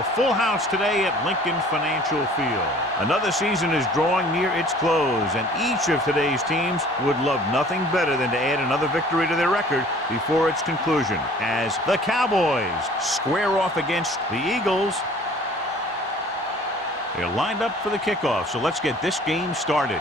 A full house today at Lincoln Financial Field. Another season is drawing near its close, and each of today's teams would love nothing better than to add another victory to their record before its conclusion, as the Cowboys square off against the Eagles. They're lined up for the kickoff, so let's get this game started.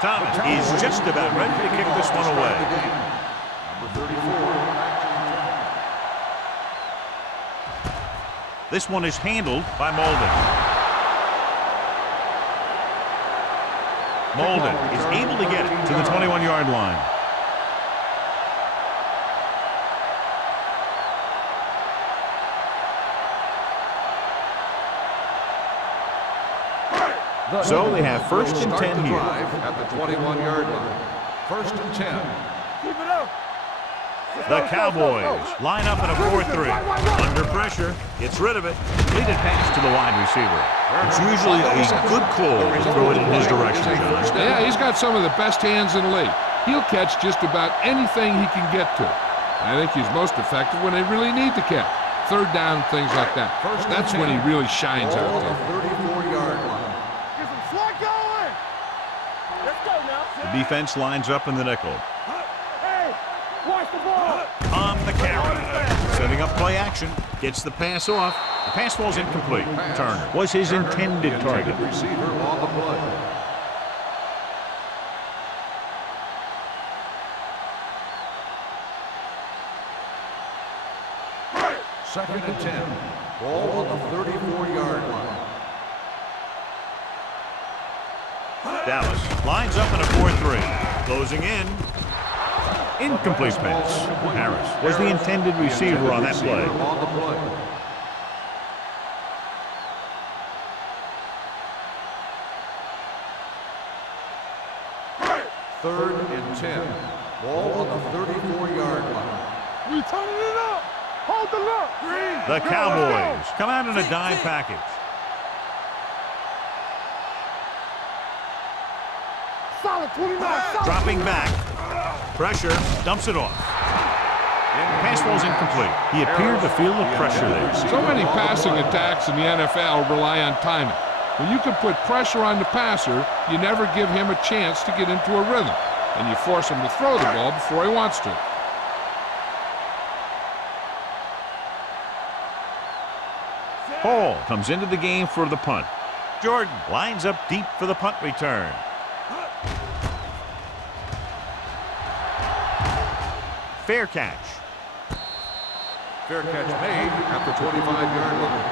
Thomas is just about ready to kick this one away. Number 34. This one is handled by Molden. Molden is able to get it to the 21-yard line. So they have first and 10 here. At the 21-yard line. First and 10. Keep it up. The Cowboys line up in a 4-3. Under pressure, gets rid of it. Completed pass to the wide receiver. It's usually a good call to throw it in his direction, John. Yeah, he's got some of the best hands in the league. He'll catch just about anything he can get to. I think he's most effective when they really need to catch. Third down, things like that. That's when he really shines out there. 34-yard line. The defense lines up in the nickel. Hey, watch the ball. On the carry. Setting up play action. Gets the pass off. The pass ball's incomplete. Turner was his intended target. Receiver on the play. Second and 10. Ball on the 34-yard line. Dallas lines up in a 4-3. Closing in. Incomplete pass. Harris was the intended receiver on that play. Third and 10. Ball on the 34-yard line. We turning it up. Hold the look. Green. The Cowboys come out in a dime package. Solid 29. Solid Dropping back. Pressure. Dumps it off. Pass ball's incomplete. He appeared to feel the pressure there. So many passing attacks in the NFL rely on timing. When you can put pressure on the passer, you never give him a chance to get into a rhythm, and you force him to throw the ball before he wants to. Hall comes into the game for the punt. Jordan lines up deep for the punt return. Fair catch. Fair catch made at the 25-yard line.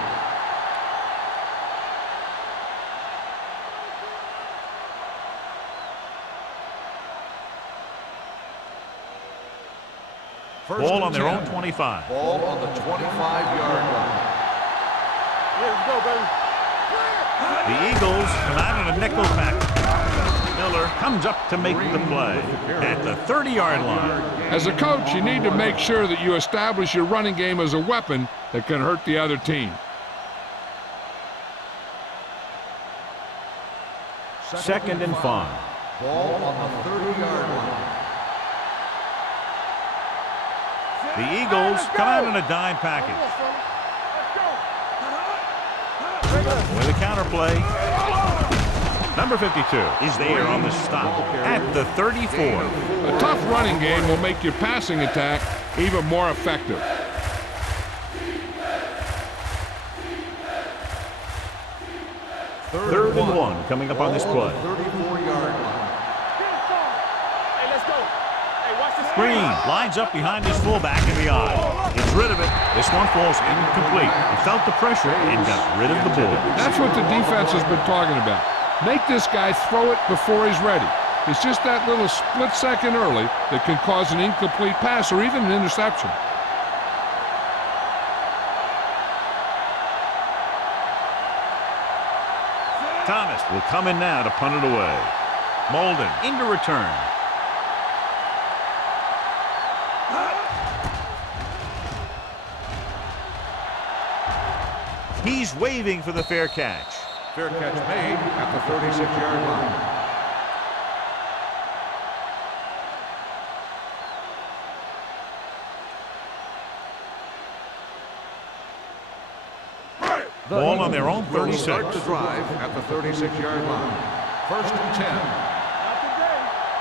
Ball on their own 25. Ball on the 25-yard line. Here we go, baby. The Eagles come out in a nickel package. Miller comes up to make the play at the 30-yard line. As a coach, you need to make sure that you establish your running game as a weapon that can hurt the other team. Second and 5. Ball on the 30-yard line. The Eagles come out in a dime package. With a counter play. Number 52 is there on the stop at the 34. A tough running game will make your passing attack even more effective. Third and 1 coming up on this play. 34-yard line. Hey, let's go. Hey, watch this. Green lines up behind his fullback in the eye. Gets rid of it. This one falls incomplete. He felt the pressure and got rid of the ball. That's what the defense has been talking about. Make this guy throw it before he's ready. It's just that little split second early that can cause an incomplete pass or even an interception. Thomas will come in now to punt it away. Molden into return. He's waving for the fair catch. Fair catch made at the 36-yard line. Ball on their own 36. Start the drive at the 36-yard line. 1st and 10.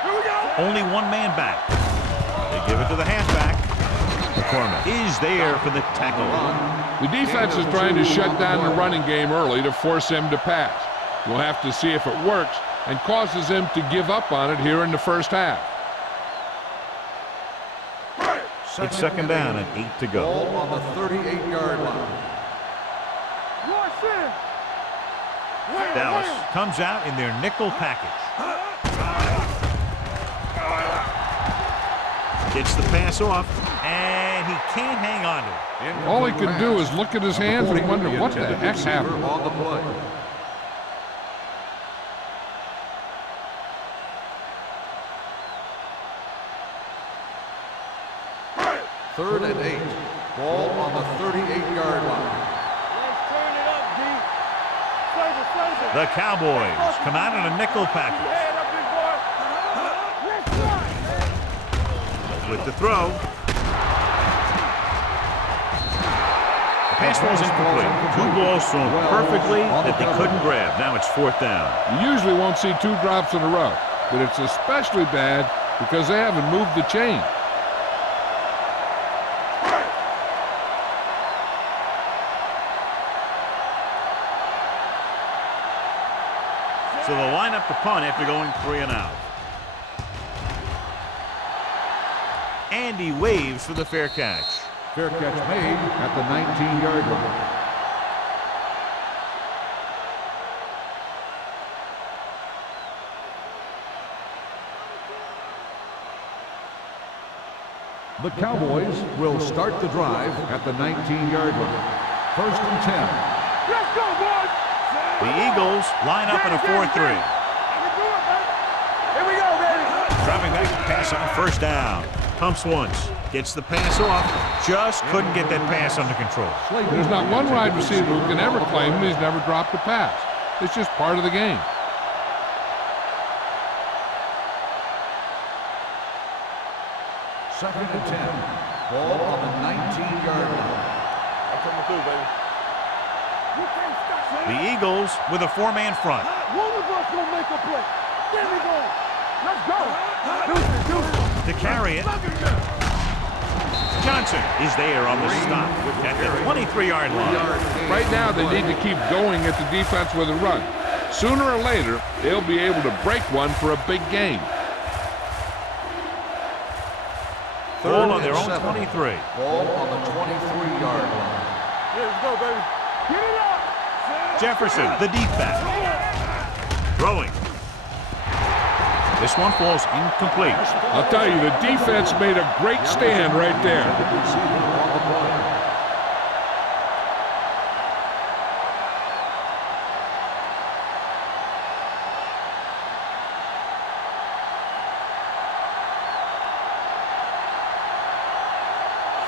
Here we go. Only one man back. They give it to the halfback. McCormick is there for the tackle. The defense is trying to shut down the running game early to force him to pass. We'll have to see if it works and causes him to give up on it here in the first half. It's 2nd down and 8 to go. Ball on the 38-yard line. Dallas comes out in their nickel package. Gets the pass off, and he can't hang on to it. All he can do is look at his hands and wonder what the heck happened. On the play. Third and 8. Ball on the 38-yard line. Let's turn it up, D. Flavor. The Cowboys come out in a nickel package. Head up, big boy. Let's run. With the throw. The pass falls incomplete. 2 balls thrown perfectly that they couldn't grab. Now it's 4th down. You usually won't see 2 drops in a row, but it's especially bad because they haven't moved the chain. So they'll line up the punt after going 3 and out. And he waves for the fair catch. Fair catch made at the 19-yard line. The Cowboys will start the drive at the 19-yard line. 1st and 10. Let's go, boys. The Eagles line up in a 4-3. Here we go, baby. Dropping back to pass on 1st down. Pumps once. Gets the pass off. Just couldn't get that pass under control. There's not one wide receiver who can ever claim he's never dropped a pass. It's just part of the game. Second and 10. Ball on the 19-yard line. I'm coming through, baby. You can't stop. The Eagles with a 4-man front. One of us gonna make a play. There we go. Let's go. Deuces. To carry it. Johnson is there on the stop at the 23-yard line. Right now, they need to keep going at the defense with a run. Sooner or later, they'll be able to break one for a big game. Ball on their own 23. Ball on the 23-yard line. Here we go, baby. Get it up. Jefferson, the deep back. Throwing. This one falls incomplete. I'll tell you, the defense made a great stand right there.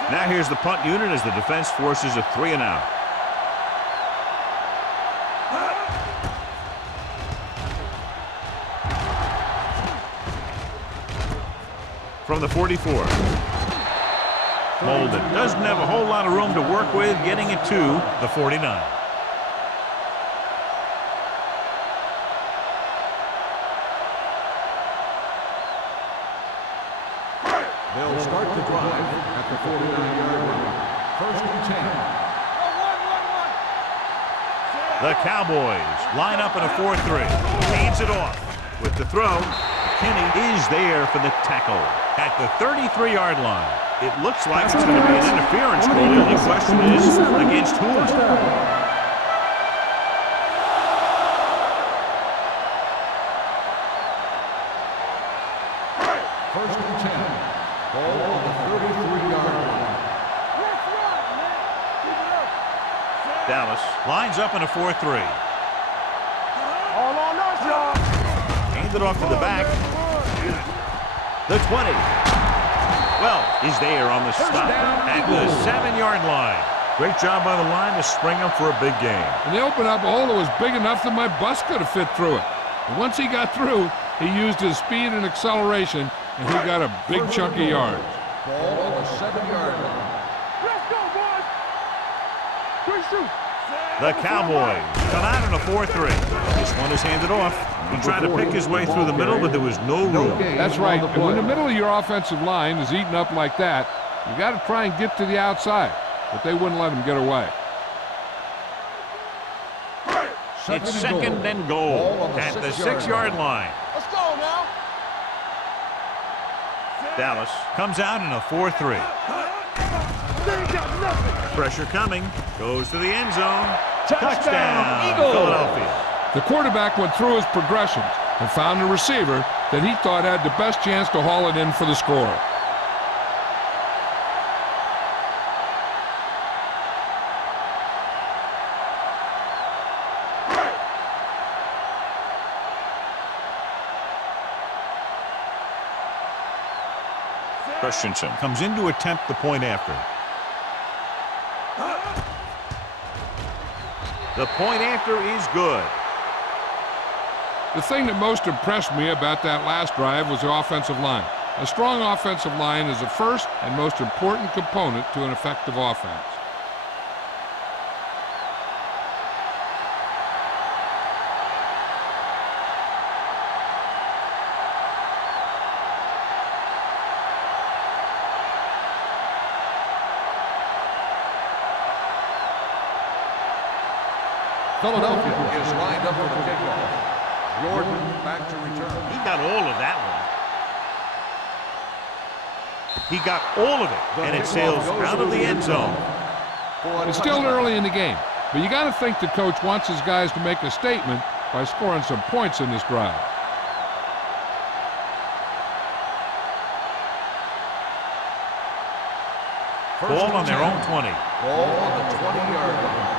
Now here's the punt unit as the defense forces a 3 and out. From the 44. Molden doesn't have a whole lot of room to work with, getting it to the 49. They'll start the drive at the 49-yard line. 1st and 10. The Cowboys line up in a 4-3. Hands it off. With the throw, Kenny is there for the tackle at the 33-yard line. It looks like it's going to be an interference call. The only question is against whom? First and 10. Ball on the 33-yard line. Dallas lines up in a 4-3. All on us, y'all. Hand it off to the back. The 20. Well, is there on the stop at the 7-yard line. Great job by the line to spring up for a big game. And they opened up a hole that was big enough that my bus could have fit through it. And once he got through, he used his speed and acceleration, and he got a big chunk of yards. Ball on the 7-yard line. Let's go, boys. Quick shoot. The Cowboys come out in a 4-3. This one is handed off. He tried to pick his way through the middle, but there was no room. That's right. And when the middle of your offensive line is eaten up like that, you got to try and get to the outside. But they wouldn't let him get away. It's second and goal at the 6-yard line. Let's go now. Dallas comes out in a 4-3. They ain't got nothing. Pressure coming. Goes to the end zone. Touchdown, Touchdown, Philadelphia. The quarterback went through his progressions and found a receiver that he thought had the best chance to haul it in for the score. Christensen comes in to attempt the point after. The point after is good. The thing that most impressed me about that last drive was the offensive line. A strong offensive line is the first and most important component to an effective offense. Philadelphia is lined up for the kickoff. Jordan back to return. He got all of that one. He got all of it, and it sails out of the end zone. It's still early in the game, but you got to think the coach wants his guys to make a statement by scoring some points in this drive. Ball on their own 20. Ball on the 20-yard line.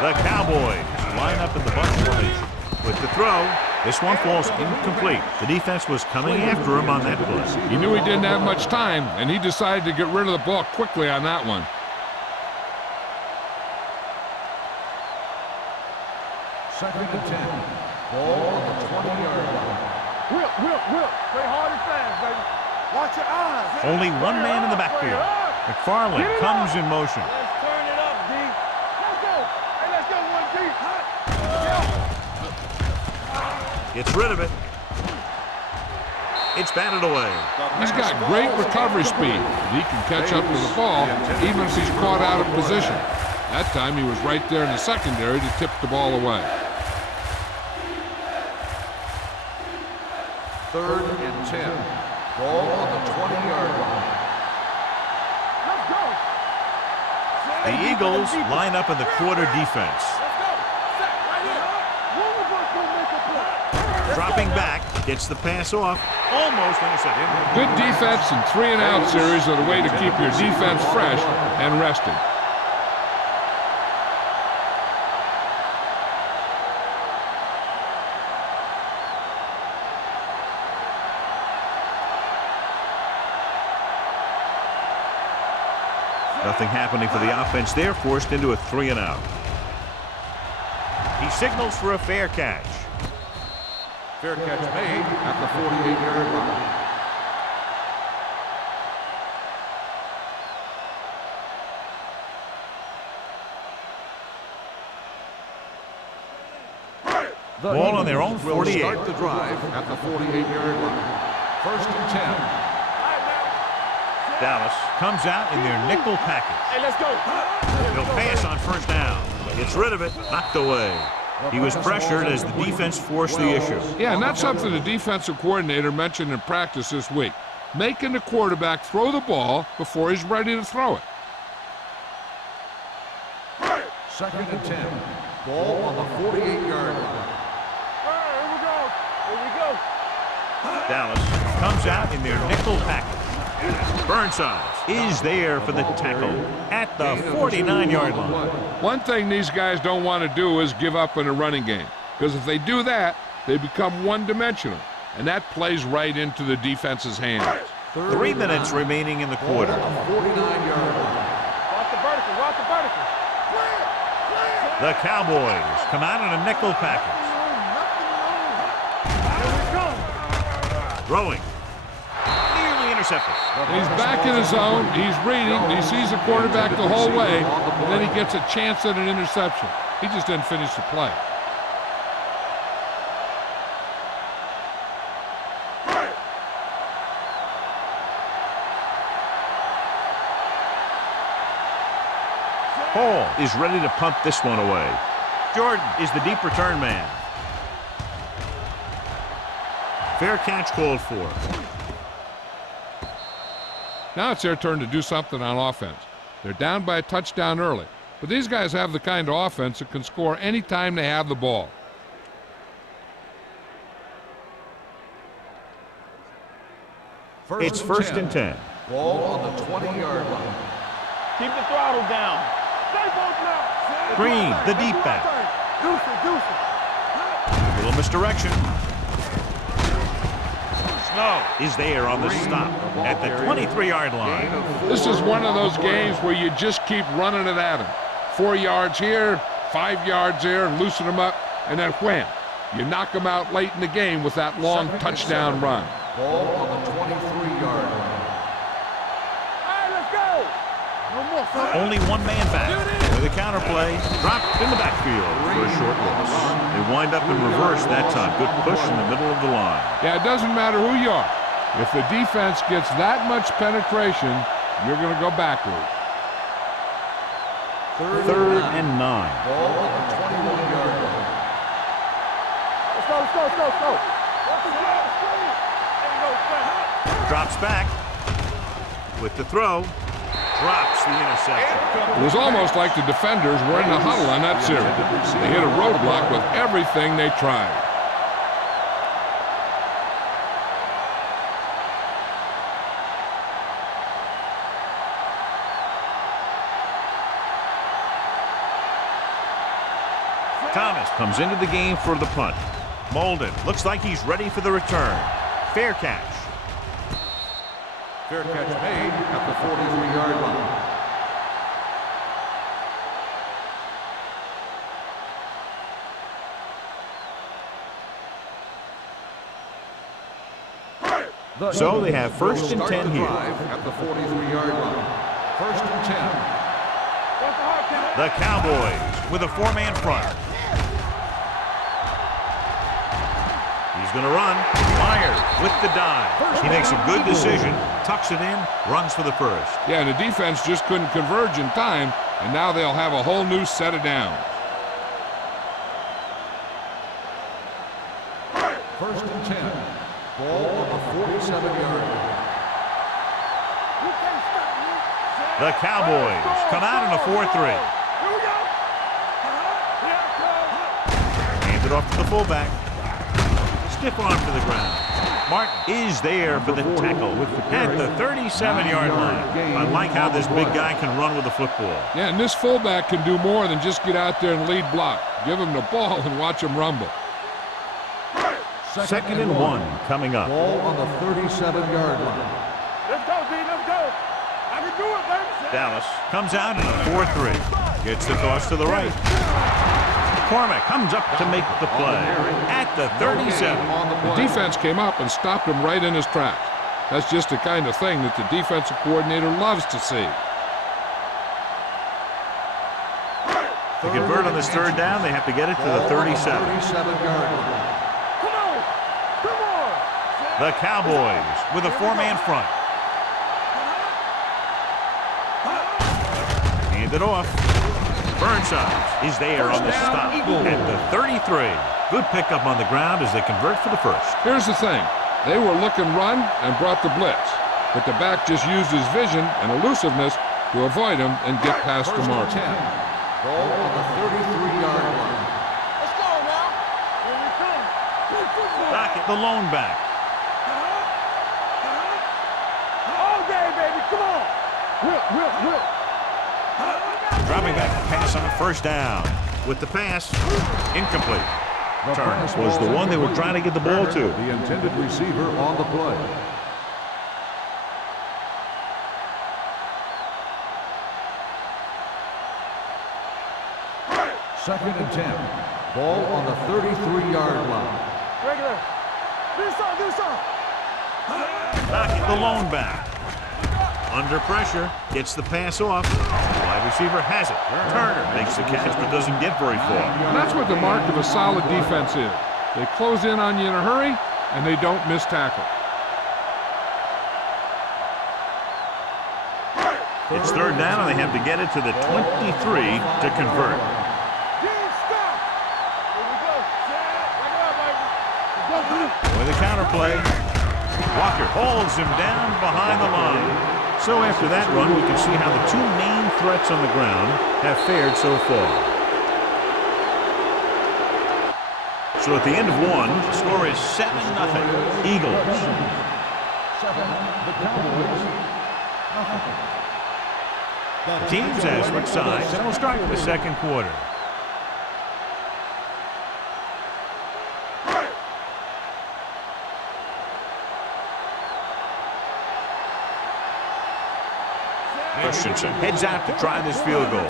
The Cowboys line up in the bunch formation. With the throw, this one falls incomplete. The defense was coming after him on that play. He knew he didn't have much time, and he decided to get rid of the ball quickly on that one. Second and 10. Ball on the 20-yard line. Whip. Play hard and fast, baby. Watch your eyes. Only one man in the backfield. McFarland comes in motion. Let's turn it up, D. Let's go. Hey, let's go, 1D. Gets rid of it. It's batted away. He's got great recovery speed, and he can catch up to the ball even if he's caught out of position. That time he was right there in the secondary to tip the ball away. Third and 10. Ball on the 20-yard line. Let's go. The Eagles line up in the quarter defense. Let's go. Set right here. One of us gonna make a play. Dropping back, gets the pass off, almost intercepted. Good defense and 3-and-out series are the way to keep your defense fresh and rested. Nothing happening for the offense there, forced into a 3-and-out. He signals for a fair catch. Fair catch made at the 48-yard line. Ball on their own 48. Will start the drive at the 48-yard line. First and 10. Dallas comes out in their nickel package. Hey, let's go. He'll pass on first down. Gets rid of it, knocked away. He was pressured as the defense forced the issue. Yeah, and that's something the defensive coordinator mentioned in practice this week. Making the quarterback throw the ball before he's ready to throw it. Second and 10. Ball on the 48-yard line. Here we go. Dallas comes out in their nickel package. Burnside is there for the tackle at the 49-yard line. One thing these guys don't want to do is give up in a running game, because if they do that, they become one-dimensional, and that plays right into the defense's hands. 3 minutes remaining in the quarter. 49-yard line. Watch the vertical, watch the vertical. The Cowboys come out in a nickel package. Throwing. Nearly intercepted. He's back in his zone. He's reading. He sees the quarterback the whole way, and then he gets a chance at an interception. He just didn't finish the play. Hall is ready to punt this one away. Jordan is the deep return man. Fair catch called for. Now it's their turn to do something on offense. They're down by a touchdown early, but these guys have the kind of offense that can score any time they have the ball. It's first and 10. Ball on the 20-yard line. Keep the throttle down. Stay both now. Green, the deep back. Deuce it. Little misdirection. Snow is there on the stop at the 23-yard line. This is one of those games where you just keep running it at them. 4 yards here, 5 yards there, and loosen them up, and then wham. You knock them out late in the game with that long touchdown run. Ball on the 23-yard line. Only one man back with a counter play, dropped in the backfield for a short loss. They wind up in reverse that time. Good push in the middle of the line. Yeah, it doesn't matter who you are. If the defense gets that much penetration, you're going to go backward. Third and 9. Ball on the 21-yard line. Let's go. Drops back with the throw. Drops the interception. It was almost like the defenders were in the huddle on that series. They hit a roadblock with everything they tried. Thomas comes into the game for the punt. Molden looks like he's ready for the return. Fair catch. Fair catch made at the 43-yard line. So they have first and 10 here. At the 43-yard line. First and 10. The Cowboys with a 4-man front. He's going to run. Myers with the dive. He makes a good decision. Tucks it in. Runs for the first. Yeah, and the defense just couldn't converge in time, and now they'll have a whole new set of downs. First and 10. Ball on the 47-yard line. The Cowboys come out in a 4-3. Hands it off to the fullback. Stiff arm to the ground. Martin is there for the tackle at the 37-yard line. I like how this big guy can run with the football. Yeah, and this fullback can do more than just get out there and lead block. Give him the ball and watch him rumble. Second and 1 coming up. Ball on the 37-yard line. Let's go, D. Let's go. I can do it, baby. Dallas comes out in a 4-3. Gets the toss to the right. McCormick comes up to make the play at the 37. The defense came up and stopped him right in his tracks. That's just the kind of thing that the defensive coordinator loves to see. To convert on this third down, they have to get it to the 37. 37-yard line. Come on. The Cowboys with a 4-man front. Hand it off. Burnside is there on the stop at the 33. Good pickup on the ground as they convert for the first. Here's the thing. They were looking run and brought the blitz, but the back just used his vision and elusiveness to avoid him and get past the mark. First and 10. Ball on the 33-yard line. Let's go now. Here we come. Back at the lone back. All day, baby. Come on. Whip. Dropping back to pass on a first down. With the pass, incomplete. Turner was the one they were trying to get the ball to. The intended receiver on the play. Second and 10. Ball on the 33-yard line. Regular. Do some. Back the lone back. Under pressure. Gets the pass off. Wide receiver has it. Turner makes the catch but doesn't get very far. And that's what the mark of a solid defense is. They close in on you in a hurry, and they don't miss tackle. It's third down, and they have to get it to the 23 to convert. With a counterplay, Walker holds him down behind the line. So after that run, we can see how the two main threats on the ground have fared so far. So at the end of one, the score is 7-0 Eagles. 7, the Cowboys. The teams have switched sides and will start the second quarter. Christensen heads out to try this field goal.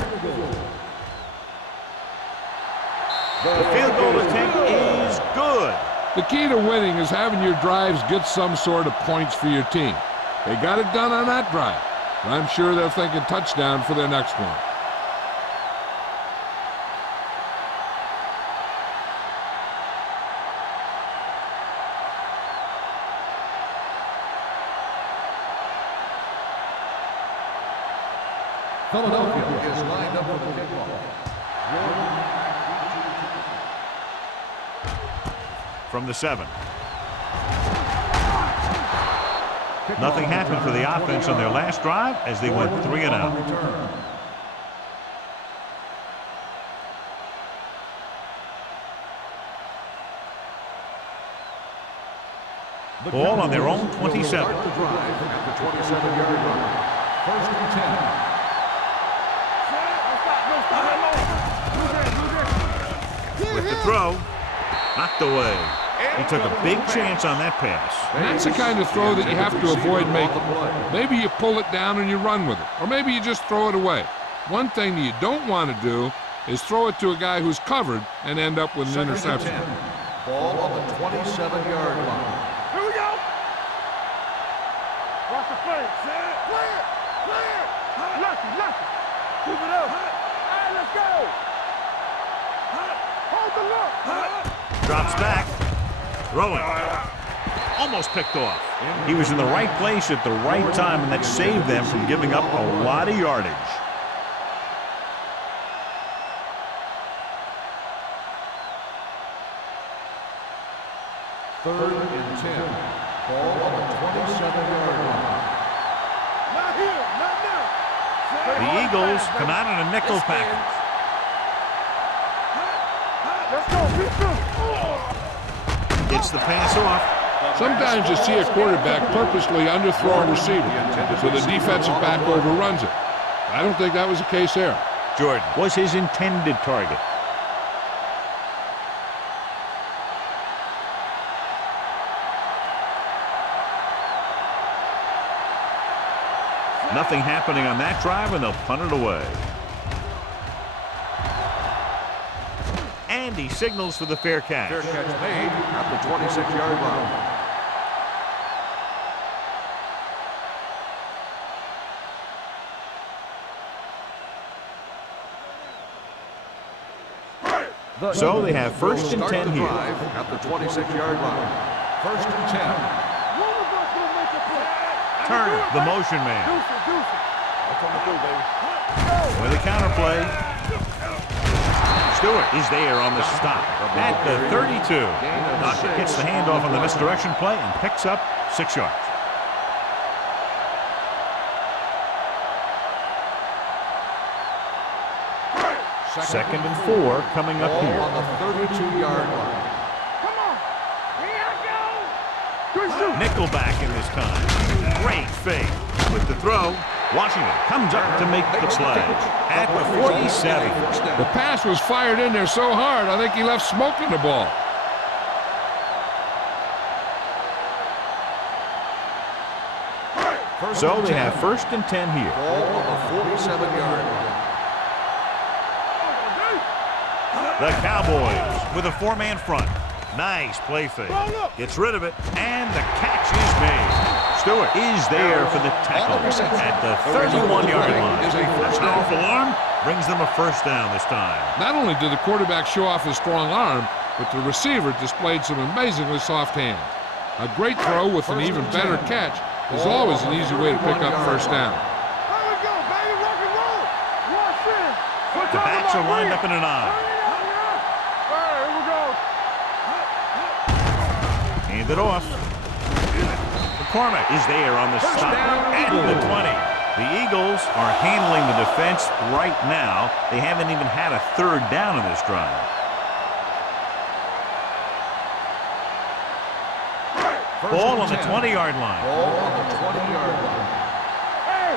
The field goal attempt is good. The key to winning is having your drives get some sort of points for your team. They got it done on that drive. And I'm sure they're thinking touchdown for their next one. Philadelphia is lined up for the kickoff. From the 7. Nothing happened for the offense on their last drive as they went 3 and out. Ball on their own 27. The drive at the 27-yard line. First and 10. With the throw, knocked away. He took a big chance on that pass. And that's the kind of throw that you have to avoid making. Maybe you pull it down and you run with it. Or maybe you just throw it away. One thing that you don't want to do is throw it to a guy who's covered and end up with an interception. Ball on the 27-yard line. Here we go. Watch the play. Clear. Lucky. Keep it up. All right, let's go. Hold the look. Drops back. Throwing. Almost picked off. He was in the right place at the right time, and that saved them from giving up a lot of yardage. Third and 10. Ball on the 27-yard line. Not here. Not now. The Eagles come out in a nickel package. Let's go. Gets the pass off. Sometimes you see a quarterback purposely underthrow a receiver so the defensive back overruns it. I don't think that was the case there. Jordan was his intended target. Nothing happening on that drive, and they'll punt it away. And he signals for the fair catch. Fair catch made at the 26-yard line. So they have first and 10 here. At the 26-yard line. First and 10. Turner, the motion man. With a counterplay. Stewart is there on the stop at the 32. Knockett gets the handoff on the misdirection play and picks up 6 yards. Second and 4 coming up here. On the 32-yard line. Come on. Here I go. Good shoot. Nickelback in this time. Great fake. With the throw, Washington comes up to make the play at the 47. The pass was fired in there so hard, I think he left smoke in the ball. So they have first and 10 here. Ball on the 47-yard line. The Cowboys with a four-man front. Nice play fake. Gets rid of it, and the catch is made. Stewart is there for the tackle at the 31-yard line. A powerful arm brings them a first down this time. Not only did the quarterback show off his strong arm, but the receiver displayed some amazingly soft hands. A great throw with an even better catch is always an easy way to pick up first down. The backs are lined up in an eye. Hand it off. McCormick is there on the stop at the 20. The Eagles are handling the defense right now. They haven't even had a third down in this drive. Ball on the 20-yard line. Ball on the 20-yard line. Hey,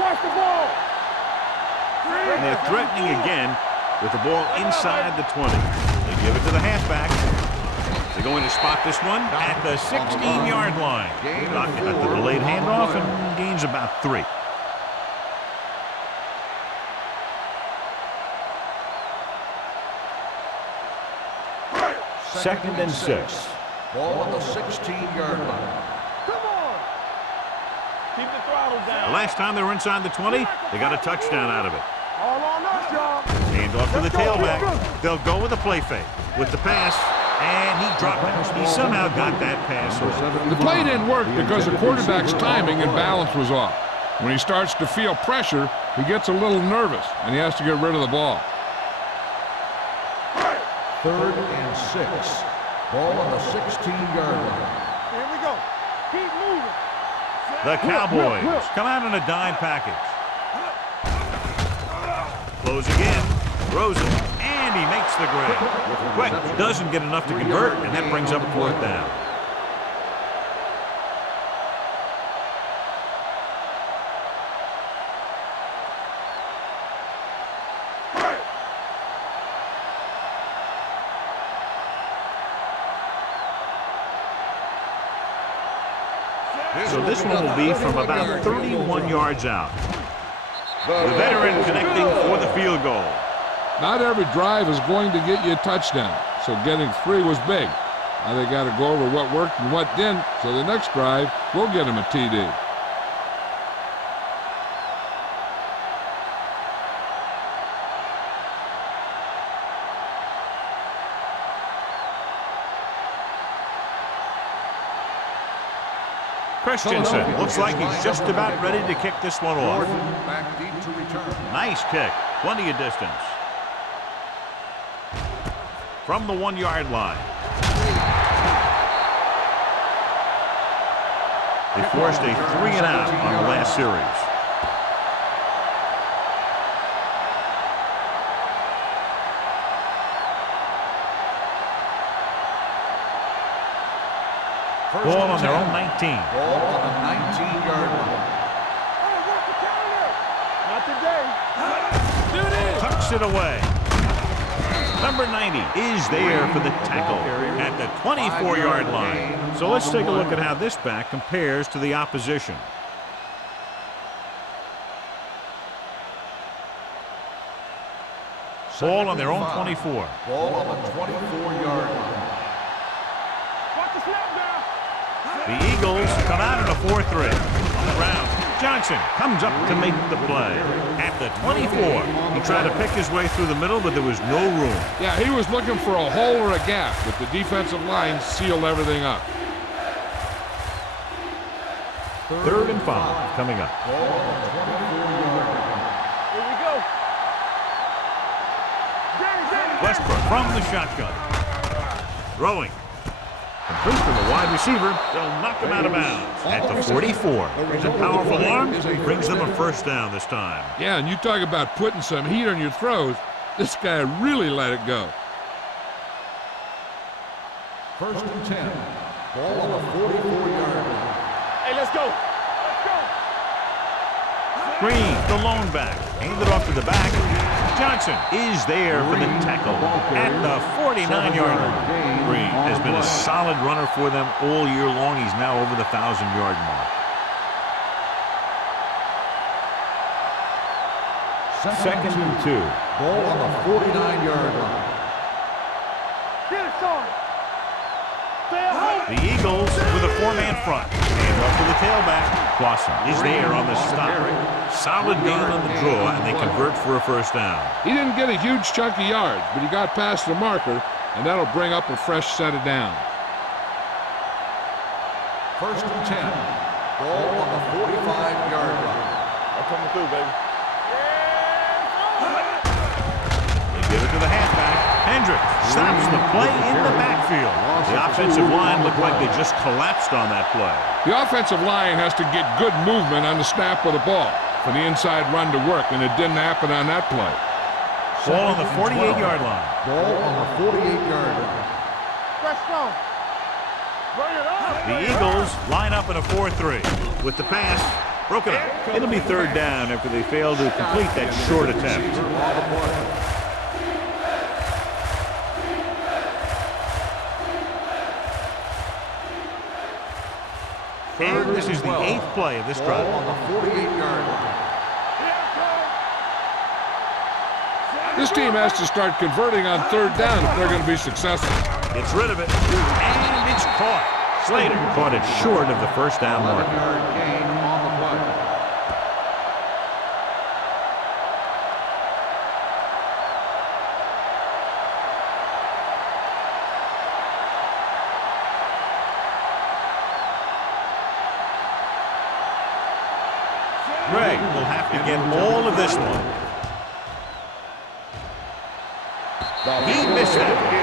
watch the ball. And they're threatening again with the ball inside the 20. They give it to the halfback. They're going to spot this one at the 16-yard line. Got the delayed handoff and gains about 3. Second and 6. Ball on the 16-yard line. Come on. Keep the throttle down. The last time they were inside the 20, they got a touchdown out of it. All on us, y'all. Hand off to the tailback. They'll go with a play fake. With the pass, and he dropped it. He somehow got that pass off. The play didn't work because the quarterback's timing and balance was off. When he starts to feel pressure, he gets a little nervous, and he has to get rid of the ball. 3rd and 6. Ball on the 16-yard line. Here we go. Keep moving. The Cowboys come out in a dime package. Close again. Throws it, and he makes the grab. Quick, doesn't get enough to convert, and that brings up 4th down. So this one will be from about 31 yards out. The veteran connecting for the field goal. Not every drive is going to get you a touchdown, so getting 3 was big. Now they got to go over what worked and what didn't, so the next drive will get him a TD. Christensen looks like he's just about ready to kick this one off. Back deep to return. Nice kick. Plenty of distance. From the 1-yard line. They forced a 3-and-out on the last series. Ball on their own 19. Ball on the 19-yard line. Hey, what's the counter? Not today. Tucks it away. Number 90 is there for the tackle at the 24-yard line. So let's take a look at how this back compares to the opposition. Ball on their own 24. Ball on the 24-yard line. Watch the snap now. The Eagles come out in a 4-3. On the ground, Johnson comes up to make the play. At the 24, he tried to pick his way through the middle, but there was no room. Yeah, he was looking for a hole or a gap, but the defensive line sealed everything up. 3rd and 5 coming up. Ball on the 24-yard line. Here we go. Danny. Westbrook from the shotgun. Throwing. Complete to the wide receiver. They'll knock him out of bounds. At the 44. The powerful arm brings them a first down this time. Yeah, and you talk about putting some heat on your throws. This guy really let it go. 1st and 10. Ball on the 44-yard line. Hey, let's go. Let's go. Green, the lone back. Handed off to the back. Johnson is there for the tackle at the 49-yard line. Green has been a solid runner for them all year long. He's now over the 1,000-yard mark. 2nd and 2. Ball on the 49-yard line. The Eagles with a four-man front. And up to the tailback. Clausen is there on the stop. Solid gain on the draw, and they convert for a first down. He didn't get a huge chunk of yards, but he got past the marker, and that'll bring up a fresh set of downs. 1st and 10. Ball on the 45-yard line. I'm coming through, baby. They give it to the halfback. Hendricks stops the play in the backfield. The offensive line looked like they just collapsed on that play. The offensive line has to get good movement on the snap of the ball for the inside run to work, and it didn't happen on that play. Ball on the 48-yard line. Ball on the 48-yard line. Let's go. Bring it up. The Eagles line up in a 4-3 with the pass broken up. It'll be third down after they fail to complete that short attempt. And this is the 8th play of this drive. On the 48-yard line. This team has to start converting on third down if they're going to be successful. Gets rid of it, and it's caught. Slater caught it short of the first down mark. 11-yard gain on the play. Greg will have to get all of this one. He missed that one.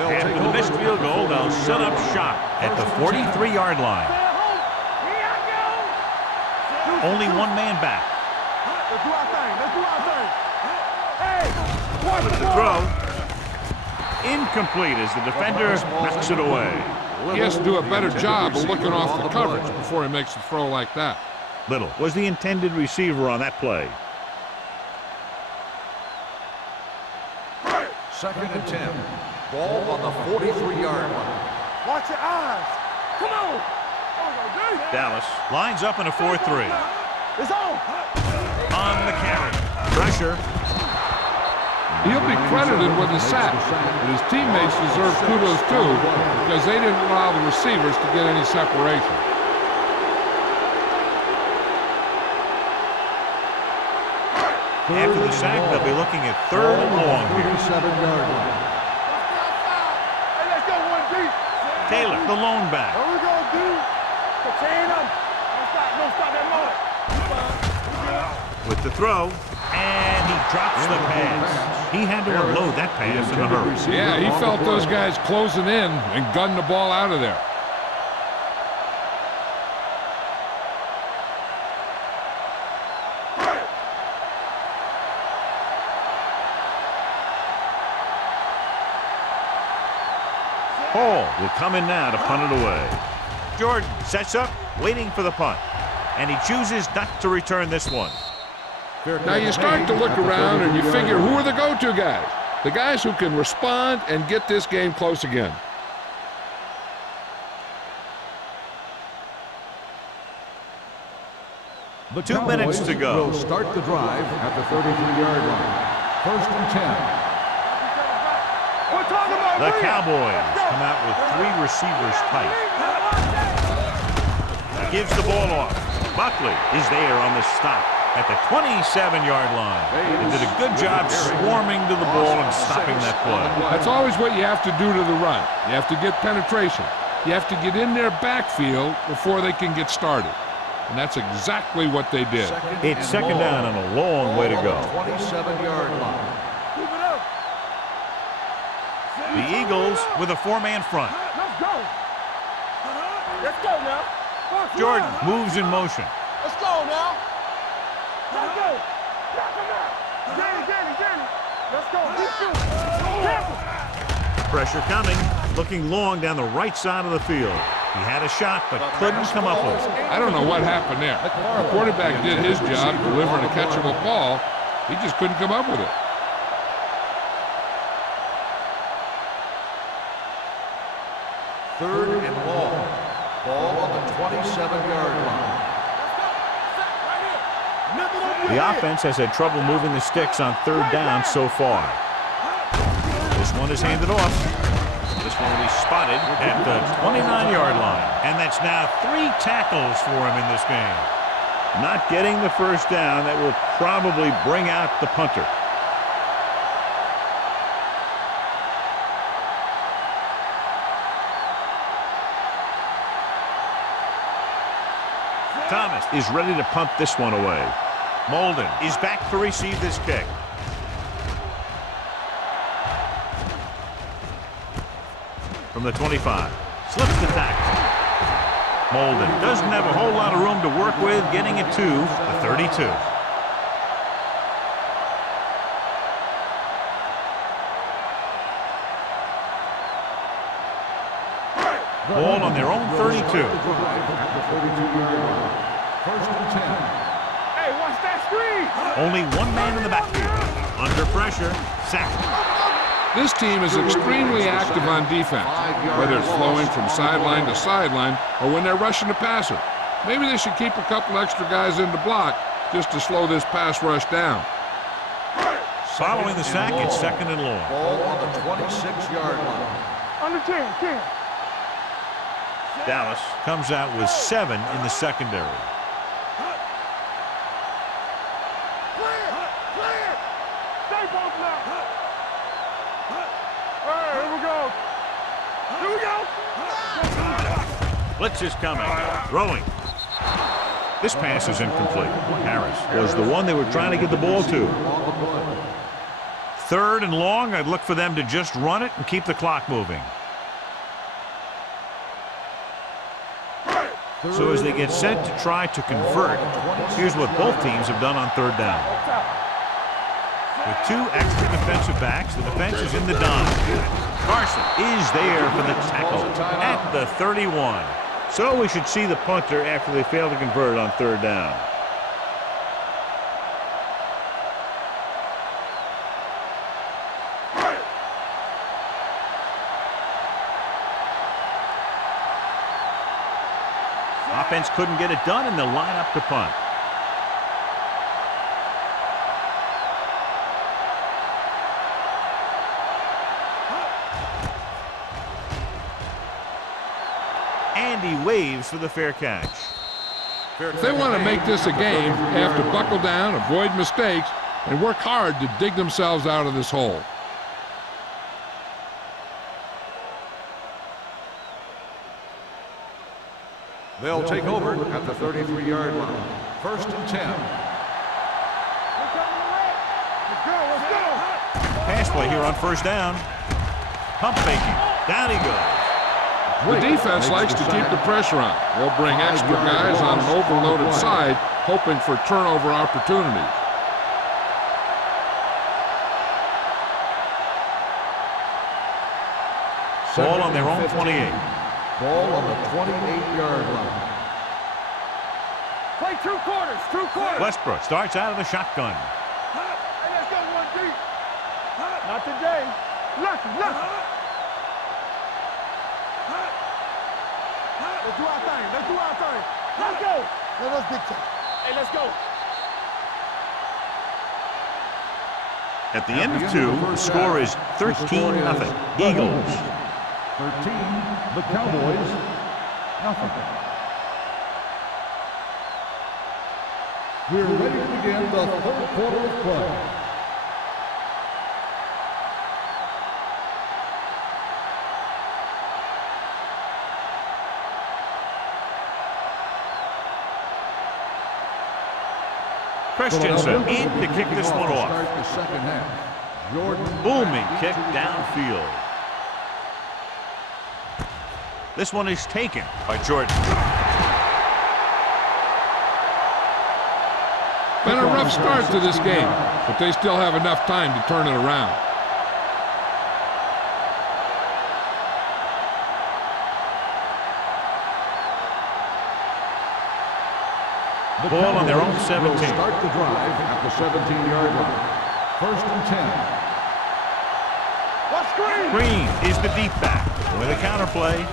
After the missed field goal, they'll set up shop at the 43-yard line. Only one man back. Let's do our thing. Let's do our thing. Hey, With the throw. Incomplete as the defender knocks it away. He has to do a better job of looking off the coverage before he makes a throw like that. Little was the intended receiver on that play. 2nd and 10. Ball on the 43-yard line. watch your eyes. Come on. Dallas lines up in a 4-3. It's on. On the carry. Pressure. He'll be credited with a sack, and his teammates deserve kudos too because they didn't allow the receivers to get any separation. After the sack, they'll be looking at third and long here. 37-yard line. Hey, let's go one deep. Taylor, the lone back. There we go, dude. Contain them. Don't stop that moment. With the throw, and he drops the pass. He had to unload that pass in a hurry. Yeah, he felt those guys closing in and gunned the ball out of there. Hall will come in now to punt it away. Jordan sets up, waiting for the punt. And he chooses not to return this one. Now you start to look around and you figure, who are the go-to guys? The guys who can respond and get this game close again. The 2 minutes to go. Will start the drive at the 33-yard line. 1st and 10. We're talking about The Reed. Cowboys come out with 3 receivers tight. Gives the ball off. Buckley is there on the stop at the 27-yard line. They did a good job swarming to the ball and stopping that play. That's always what you have to do to the run. You have to get penetration. You have to get in their backfield before they can get started. And that's exactly what they did. It's second down and a long way to go. 27-yard line. Keep it up. The Eagles with a 4-man front. Let's go. Let's go now. Jordan moves in motion. Let's go now. Let's go. Danny. Let's go. Keep shooting. Careful. Pressure coming. Looking long down the right side of the field. He had a shot, but couldn't come up with it. I don't know what happened there. The quarterback did his job delivering a catchable ball. He just couldn't come up with it. Third and long. Ball on on the 27-yard line. The offense has had trouble moving the sticks on third down so far. This one is handed off. This one will be spotted at the 29-yard line. And that's now 3 tackles for him in this game. Not getting the first down, that will probably bring out the punter. Thomas is ready to punt this one away. Molden is back to receive this kick. From the 25, slips the tackle. Molden doesn't have a whole lot of room to work with, getting it to the 32. Ball on their own 32. First and 10. Hey, watch that screen. Only one man in the backfield. Under pressure, sacked. This team is extremely active on defense, whether it's flowing from sideline to sideline or when they're rushing the passer. Maybe they should keep a couple extra guys in the block just to slow this pass rush down. Following the sack, it's second and long. Ball on the 26-yard line. Under 10. Dallas comes out with 7 in the secondary. Clear. Stay both now. All right, here we go. Blitz is coming. Throwing. This pass is incomplete. Harris was the one they were trying to get the ball to. Third and long, I'd look for them to just run it and keep the clock moving. So as they get set to try to convert, here's what both teams have done on third down. With 2 extra defensive backs, the defense is in the dime. Carson is there for the tackle at the 31. So we should see the punter after they fail to convert on third down. Offense couldn't get it done, and they'll line up to punt. And he waves for the fair catch. If they want to make this a game, they have to buckle down, avoid mistakes, and work hard to dig themselves out of this hole. They'll take over at the 33-yard line. First and 10. Let's go. Pass play here on first down. Pump faking. Down he goes. The defense likes to keep the pressure on. They'll bring extra guys on an overloaded side, hoping for turnover opportunities. Ball on their own 28. Ball on the 28-yard line. Play 2 quarters. Westbrook starts out of the shotgun. Hey, let's go 1 deep. Not today. Lucky. Let's do our thing. Let's go. Let's big time. Hey, let's go. At the end of 2, the score is 13-0. Eagles. 13, the Cowboys, nothing. We're ready to begin the third quarter of play. Christensen in to kick this one off. Start the second half. Jordan Booming kick downfield. This one is taken by Jordan. Been a rough start to this game, but they still have enough time to turn it around. Ball on their own 17. Start the drive at the 17-yard line. First and 10. Green is the deep back with a counter play.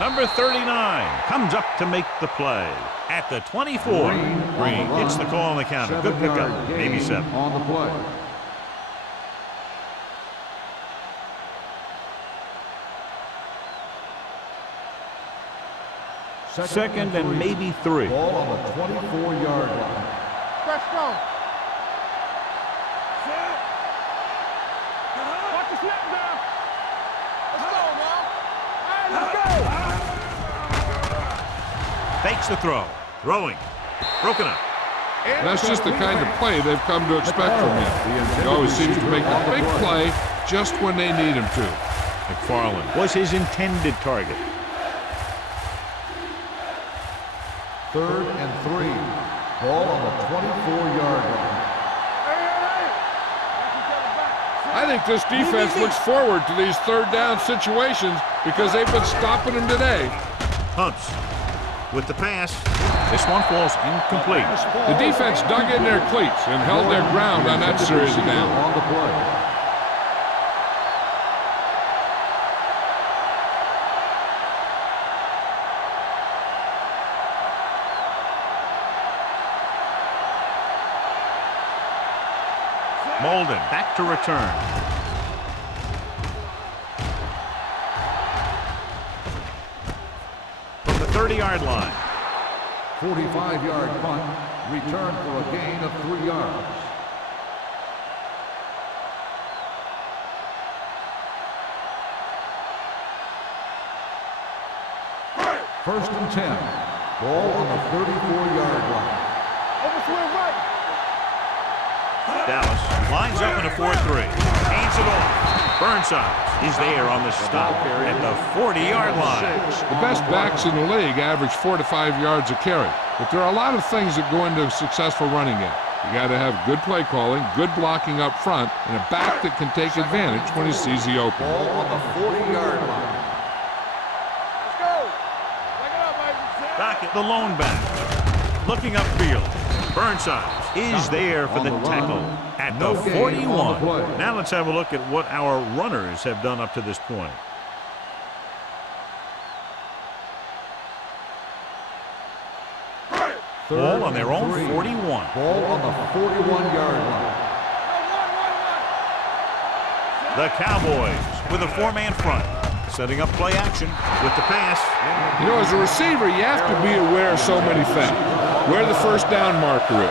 Number 39 comes up to make the play. At the 24, Green gets the call on the counter. Good pickup, maybe 7. On the play. Second and maybe 3. Ball on the 24-yard line. Let's go. Watch the snap now. Let's go now. All right, let's go. Fakes the throw. Throwing. Broken up. That's just the kind of play they've come to expect from him. He always seems to make a big play just when they need him to. McFarland was his intended target. 3rd and 3. Ball on the 24-yard line. I think this defense looks forward to these 3rd down situations because they've been stopping them today. Hunts with the pass. This one falls incomplete. The defense dug in their cleats and held their ground on that series of downs. On the play. Molden back to return. From the 30-yard line. 45-yard punt. Return for a gain of 3 yards. First and 10. Ball on the 34-yard line. Overswing right. Dallas lines up in a 4-3. Hands it off. Burnside is there on the stop at the 40-yard line. The best backs in the league average 4 to 5 yards a carry. But there are a lot of things that go into a successful running game. You got to have good play calling, good blocking up front, and a back that can take advantage when he sees the open. Ball on the 40-yard line. Let's go. Back it up, baby. Dockett, the lone back. Looking upfield. Burnside is there for the tackle at the 41. Now let's have a look at what our runners have done up to this point. Ball on their own 41. Ball on the 41-yard line. The Cowboys with a 4-man front. Setting up play action with the pass. You know, as a receiver, you have to be aware of so many things. Where the first down marker is,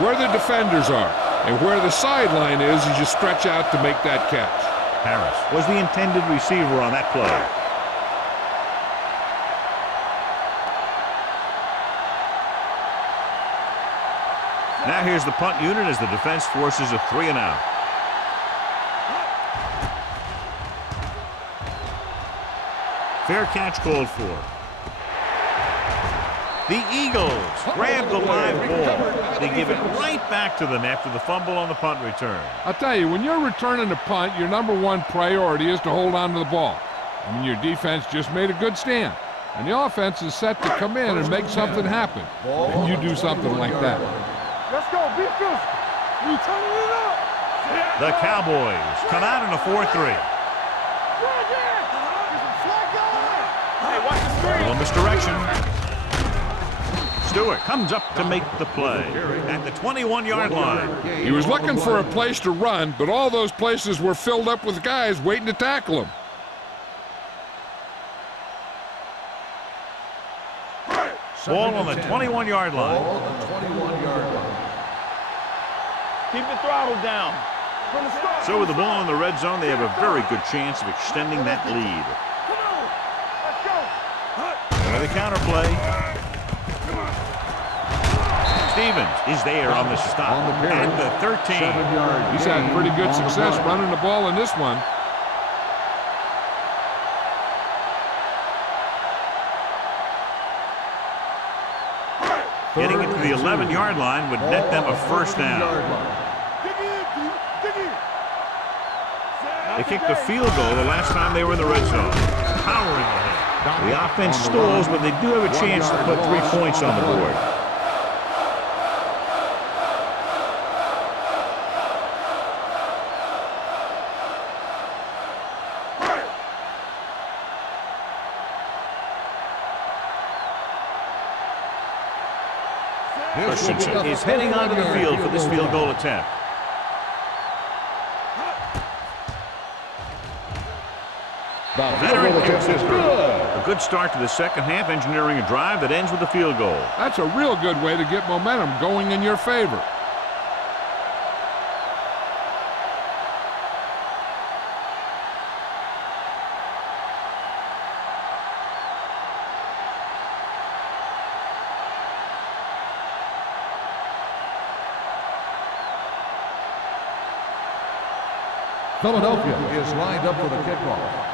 where the defenders are, and where the sideline is as you stretch out to make that catch. Harris was the intended receiver on that play. Now here's the punt unit as the defense forces a 3-and-out. Fair catch called for. The Eagles grab the live ball. They give it right back to them after the fumble on the punt return. I'll tell you, when you're returning a punt, your number one priority is to hold on to the ball. I mean, your defense just made a good stand. And the offense is set to come in and make something happen. And you do something like that. Let's go. Be physical. We turning it up. The Cowboys come out in a 4-3. Hey, watch the screen. Little misdirection. Stewart comes up to make the play at the 21-yard line. He was looking for a place to run, but all those places were filled up with guys waiting to tackle him. Ball on the 21-yard line. Ball on the 21-yard line. Keep the throttle down. From the start. So with the ball in the red zone, they have a very good chance of extending that lead. Come on. Let's go. Into the counter play. Stevens is there on the stop at the 13. He's had pretty good success running the ball in this one. Getting it to the 11-yard line would net them a first down. They kicked a field goal the last time they were in the red zone. Powering ahead. The offense stalls, but they do have a chance to put 3 points on the board. Christensen is heading onto the field for this field goal attempt. Veteran kicks is good. A good start to the second half, engineering a drive that ends with a field goal. That's a real good way to get momentum going in your favor. Philadelphia is lined up for the kickoff.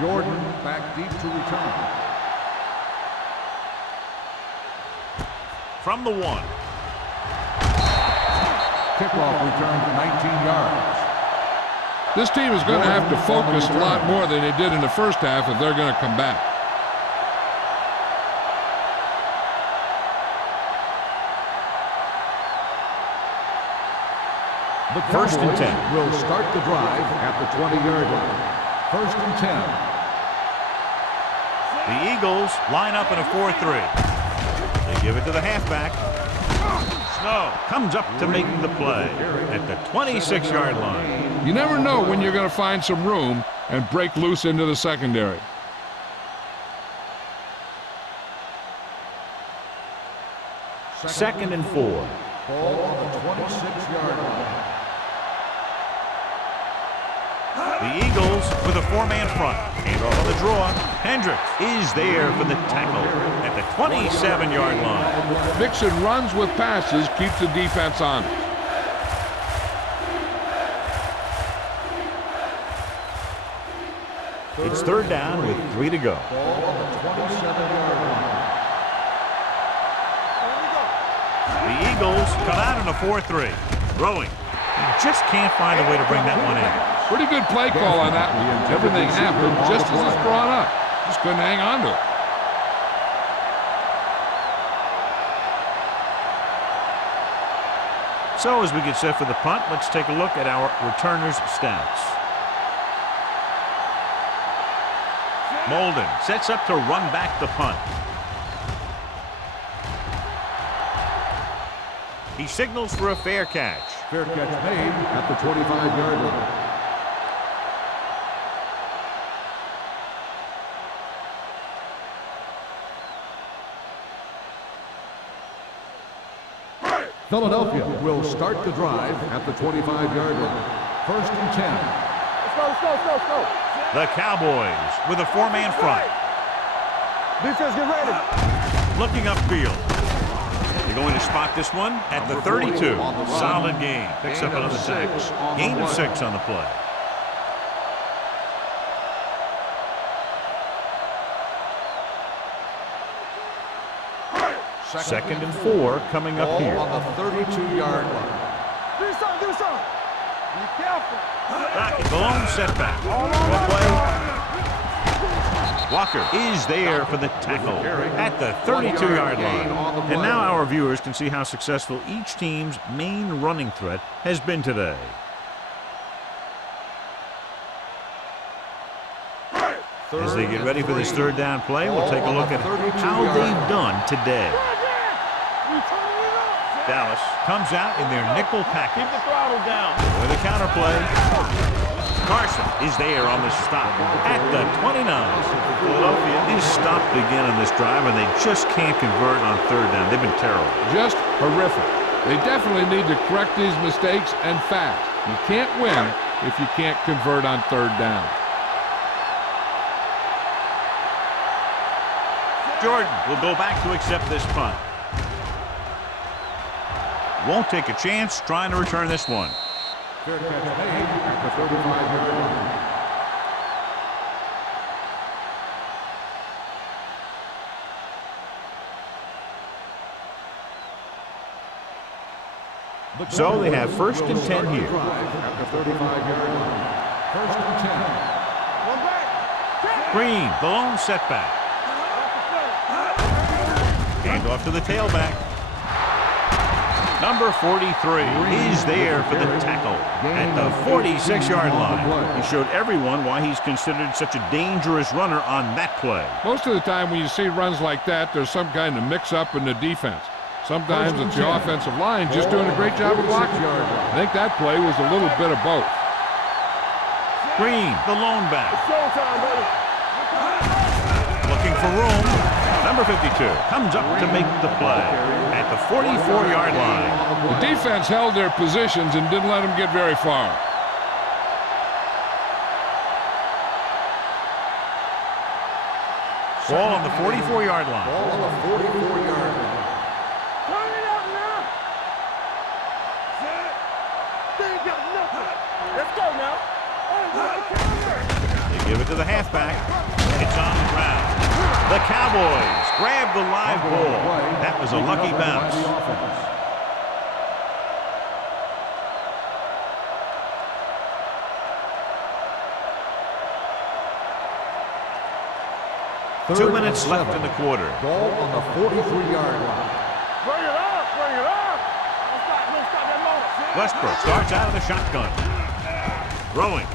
Jordan back deep to return. From the 1. Kickoff return 19 yards. This team is going to have to focus a lot more than they did in the first half if they're going to come back. The First and 10 will start the drive at the 20-yard line. First and 10. The Eagles line up in a 4-3. They give it to the halfback. Snow comes up to make the play at the 26-yard line. You never know when you're going to find some room and break loose into the secondary. Second and 4. Ball on the 26-yard line. The Eagles with a 4-man front. And off the draw, Hendricks is there for the tackle at the 27-yard line. Mixon runs with passes, keeps the defense honest. It's third down with 3 to go. Ball on the 27-yard line. The Eagles come out in a 4-3. Throwing. He just can't find a way to bring that one in. Pretty good play call on that one. Everything happened just as it's brought up. Just couldn't hang on to it. So as we get set for the punt, let's take a look at our returners' stats. Molden sets up to run back the punt. He signals for a fair catch. Fair catch made at the 25-yard line. Philadelphia will start the drive at the 25-yard line. First and 10. Let's go. The Cowboys with a 4-man front. Defense, get ready. Looking upfield. They're going to spot this one at the 32. Solid game. Picks up another tackle. Gain of 6 on the play. Second and 4 coming up here. On the 32-yard line. Do something. Be careful. The lone setback. Walker is there for the tackle at the 32-yard line. And now our viewers can see how successful each team's main running threat has been today. As they get ready for this third down play, we'll take a look at how they've done today. Dallas comes out in their nickel package. Keep the throttle down. With a counter play. Carson is there on the stop at the 29. Philadelphia is stopped again on this drive, and they just can't convert on third down. They've been terrible. Just horrific. They definitely need to correct these mistakes and fast. You can't win if you can't convert on third down. Jordan will go back to accept this punt. Won't take a chance trying to return this one. Fair catch made at the 35-yard line. So they have first and 10 here. At the 35-yard line. First and 10. Green, the lone setback. Hand off to the tailback. Number 43 is there for the tackle at the 46-yard line. He showed everyone why he's considered such a dangerous runner on that play. Most of the time when you see runs like that, there's some kind of mix-up in the defense. Sometimes it's the offensive line just doing a great job of blocking. I think that play was a little bit of both. Green, the lone back. It's showtime, buddy. Looking for room. Number 52 comes up to make the play at the 44-yard line. The defense held their positions and didn't let them get very far. Ball on the 44-yard line. Ball on the 44-yard line. Turn it up now. They ain't got nothing. Let's go now. They give it to the halfback. It's on the ground. The Cowboys grab the live ball. That was a lucky bounce. Two minutes left in the quarter. Ball on the 43-yard line. Bring it up, bring it up. Don't stop that motor. Westbrook starts out of the shotgun. Throwing.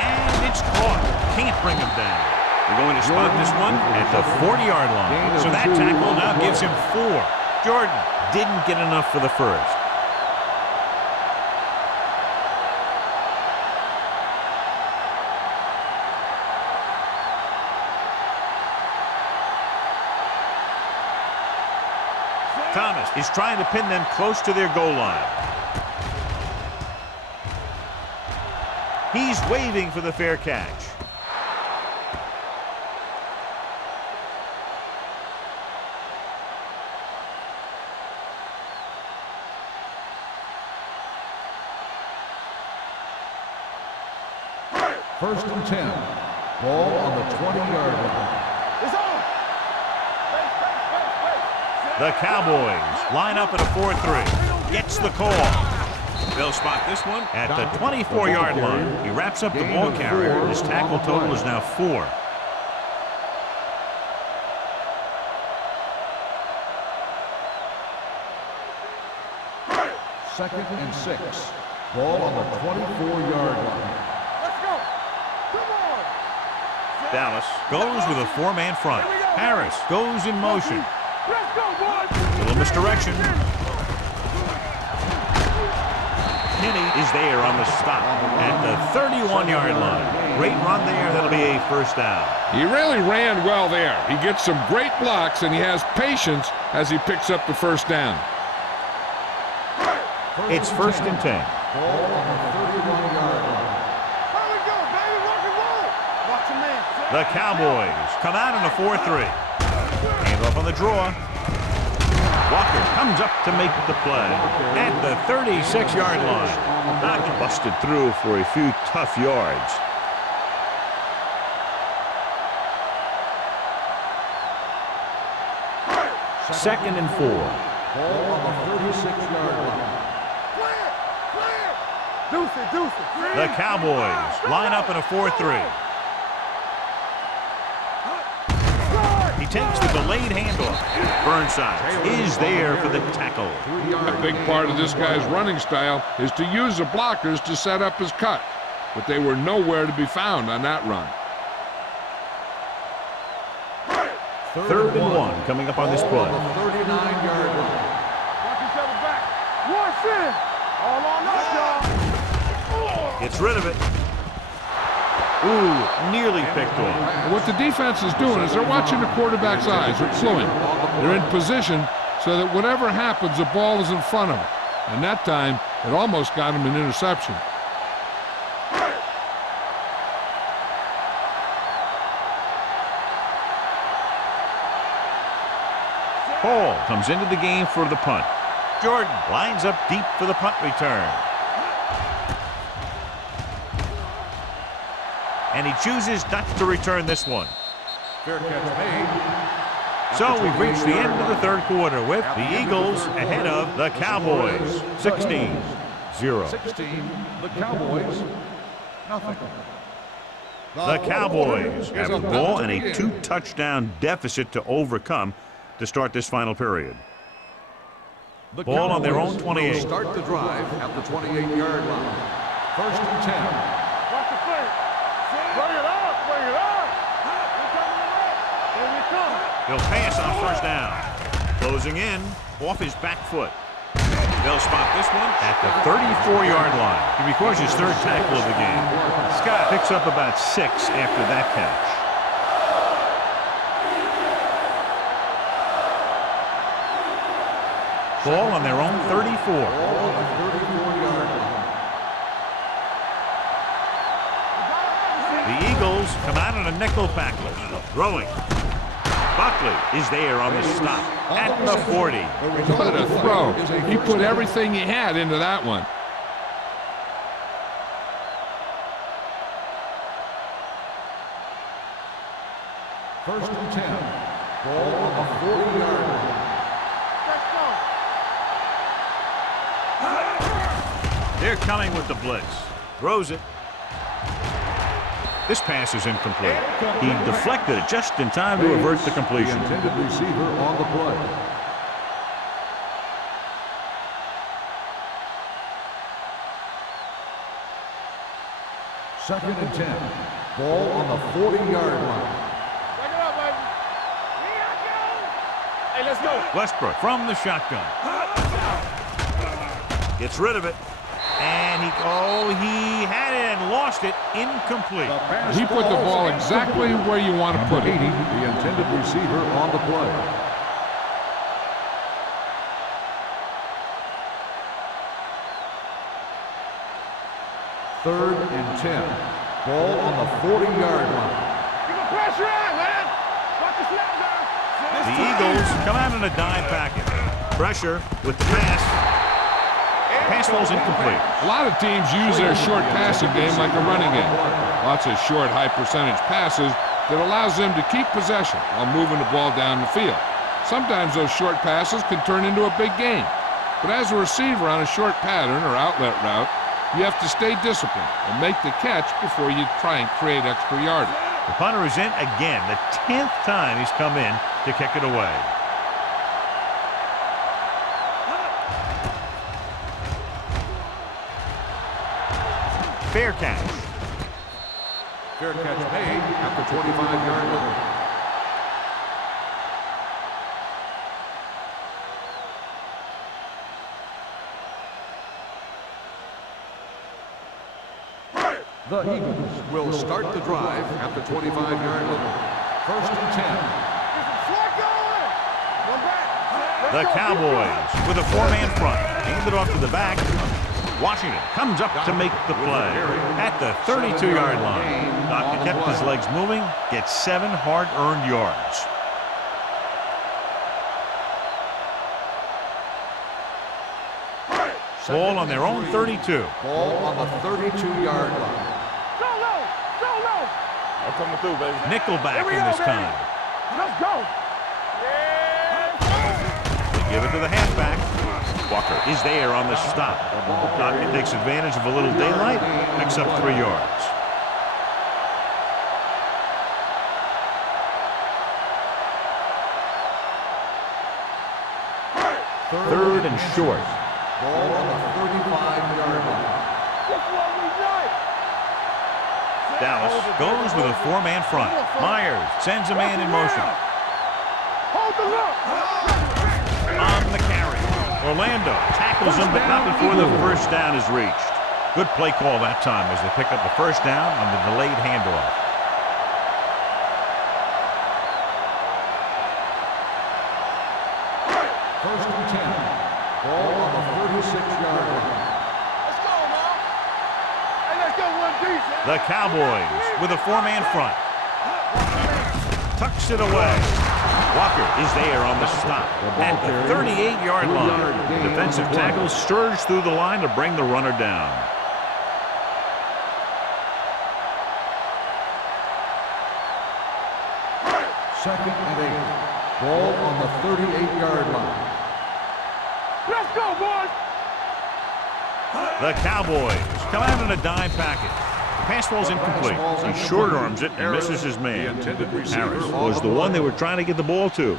And it's caught. Can't bring him down. They're going to spot this one at the 40-yard line. So that tackle now gives him 4. Jordan didn't get enough for the first. Thomas is trying to pin them close to their goal line. He's waving for the fair catch. First and 10. Ball on the 20-yard line. It's on. The Cowboys line up at a 4-3. Gets the call. They'll spot this one at the 24-yard line. He wraps up the ball carrier. His tackle total is now 4. Second and 6. Ball on the 24-yard line. Let's go. Come on. Dallas goes with a 4-man front. Harris goes in motion. Let's go, boys. Little misdirection. Kinney is there on the stop at the 31-yard line. Great run there. That'll be a first down. He really ran well there. He gets some great blocks, and he has patience as he picks up the first down. It's first and 10. Ball on the 31-yard line. Here we go, baby. Rock and roll. Watch your man. The Cowboys come out in a 4-3. Hand off on the draw. Walker comes up to make the play at the 36-yard line. Not busted through for a few tough yards. Second and 4. Ball on the 36-yard line. Deuce. The Cowboys line up in a 4-3. He takes the delayed handoff. Burnside is there for the tackle. A big part of this guy's running style is to use the blockers to set up his cut, but they were nowhere to be found on that run. Third and 1 coming up on this play. 39-yard line. Watch each other back. Watch in. All on us, y'all. Gets rid of it. Ooh, nearly picked off. And what the defense is doing is they're watching the quarterback's eyes. They're slowing. They're in position so that whatever happens, the ball is in front of them. And that time, it almost got him an interception. Hall comes into the game for the punt. Jordan lines up deep for the punt return. And he chooses not to return this one. Fair catch made. So we've reached the end of the third quarter with the Eagles ahead of the Cowboys. 16-0. 16, the Cowboys, nothing. The Cowboys have the ball and a 2-touchdown deficit to overcome to start this final period. The Ball on their own Cowboys 28. will start the drive at the 28-yard line. First and 10. Watch the play. Bring it up. Bring it up. Here we come. He'll pass on first down. Closing in off his back foot. They'll spot this one at the 34-yard line. He records his third tackle of the game. Scott picks up about 6 after that catch. Ball on their own 34. The Eagles come out on a nickel package. Throwing. Buckley is there on the stop at the 40. What a throw. He put everything he had into that one. First and 10. Ball on the 40-yard line. They're coming with the blitz. Throws it. This pass is incomplete. He deflected it just in time to avert the completion. The intended receiver on the play. Second and 10. Ball on the 40-yard line. Back it up, baby. Here I go. Hey, let's go. Westbrook from the shotgun. Gets rid of it. And he had it and lost it. Incomplete. He put the ball exactly where you want to put it. 80, the intended receiver on the play. Third and 10. Ball on the 40-yard line. You can pressure on, man. Watch the snap down. The Eagles come out in a dime package. Pressure with the pass. Pass ball's incomplete. A lot of teams use their short passing game like a running game. Lots of short, high-percentage passes that allows them to keep possession while moving the ball down the field. Sometimes those short passes can turn into a big game. But as a receiver on a short pattern or outlet route, you have to stay disciplined and make the catch before you try and create extra yardage. The punter is in again, the 10th time he's come in to kick it away. Fair catch. Fair catch made at the 25-yard line. The Eagles will start the drive at the 25-yard line. First and 10. The Cowboys with a 4-man front. Hand it off to the back. Washington comes up to make the play at the 32-yard line. Doctor kept his legs moving, gets 7 hard-earned yards. Ball on their own 32. Ball on the 32-yard line. Go low. Go low. I'm coming through, baby. Nickelback in this time. Let's go. They give it to the halfback. Walker is there on the stop. Doctor takes advantage of a little daylight, picks up 3 yards. Third and short. Ball on the 35-yard line. Dallas goes with a 4-man front. Myers sends a man in motion. Hold the look. On the carry. Orlando tackles him, but not before the first down is reached. Good play call that time as they pick up the first down on the delayed handoff. First and 10. Ball on the 36-yard line. Let's go, man. Hey, let's go one deep. The Cowboys with a 4-man front. Tucks it away. Walker is there on the stop at the 38-yard line. The defensive tackle surged through the line to bring the runner down. Second and 8. Ball on the 38-yard line. Let's go, boys. The Cowboys come out in a dime package. The pass ball's incomplete. He short arms it and misses his man. Harris was the one they were trying to get the ball to.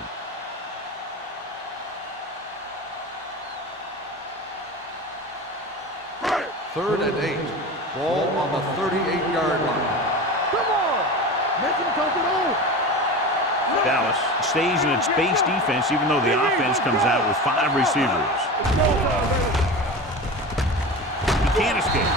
Third and 8. Ball on the 38-yard line. Come on. Make him come it on. Dallas stays in its base defense even though the offense comes out with 5 receivers. He can't escape.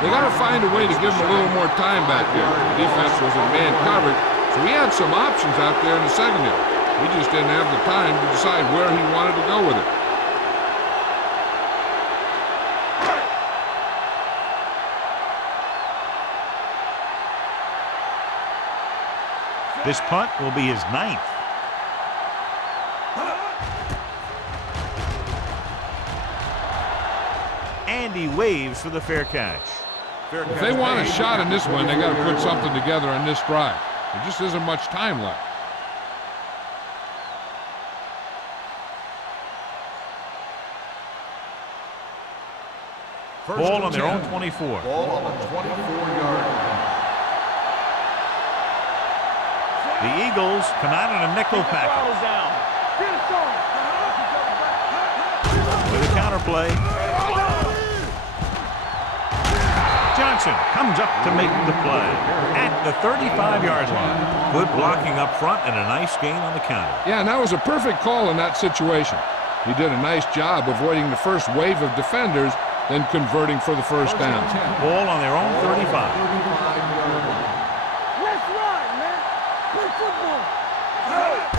They got to find a way to give him a little more time back there. The defense was in man coverage, so he had some options out there in the secondary. He just didn't have the time to decide where he wanted to go with it. This punt will be his 9th. And he waves for the fair catch. If they want a shot in this one, they got to put something together on this drive. There just isn't much time left. Ball on their own 24. Ball on the 24-yard line. The Eagles come out in a nickel package. With a counter play. Johnson comes up to make the play at the 35-yard line. Good blocking up front and a nice gain on the counter. Yeah, and that was a perfect call in that situation. He did a nice job avoiding the first wave of defenders, then converting for the first down. Ball on their own 35. Let's run, man. Play football.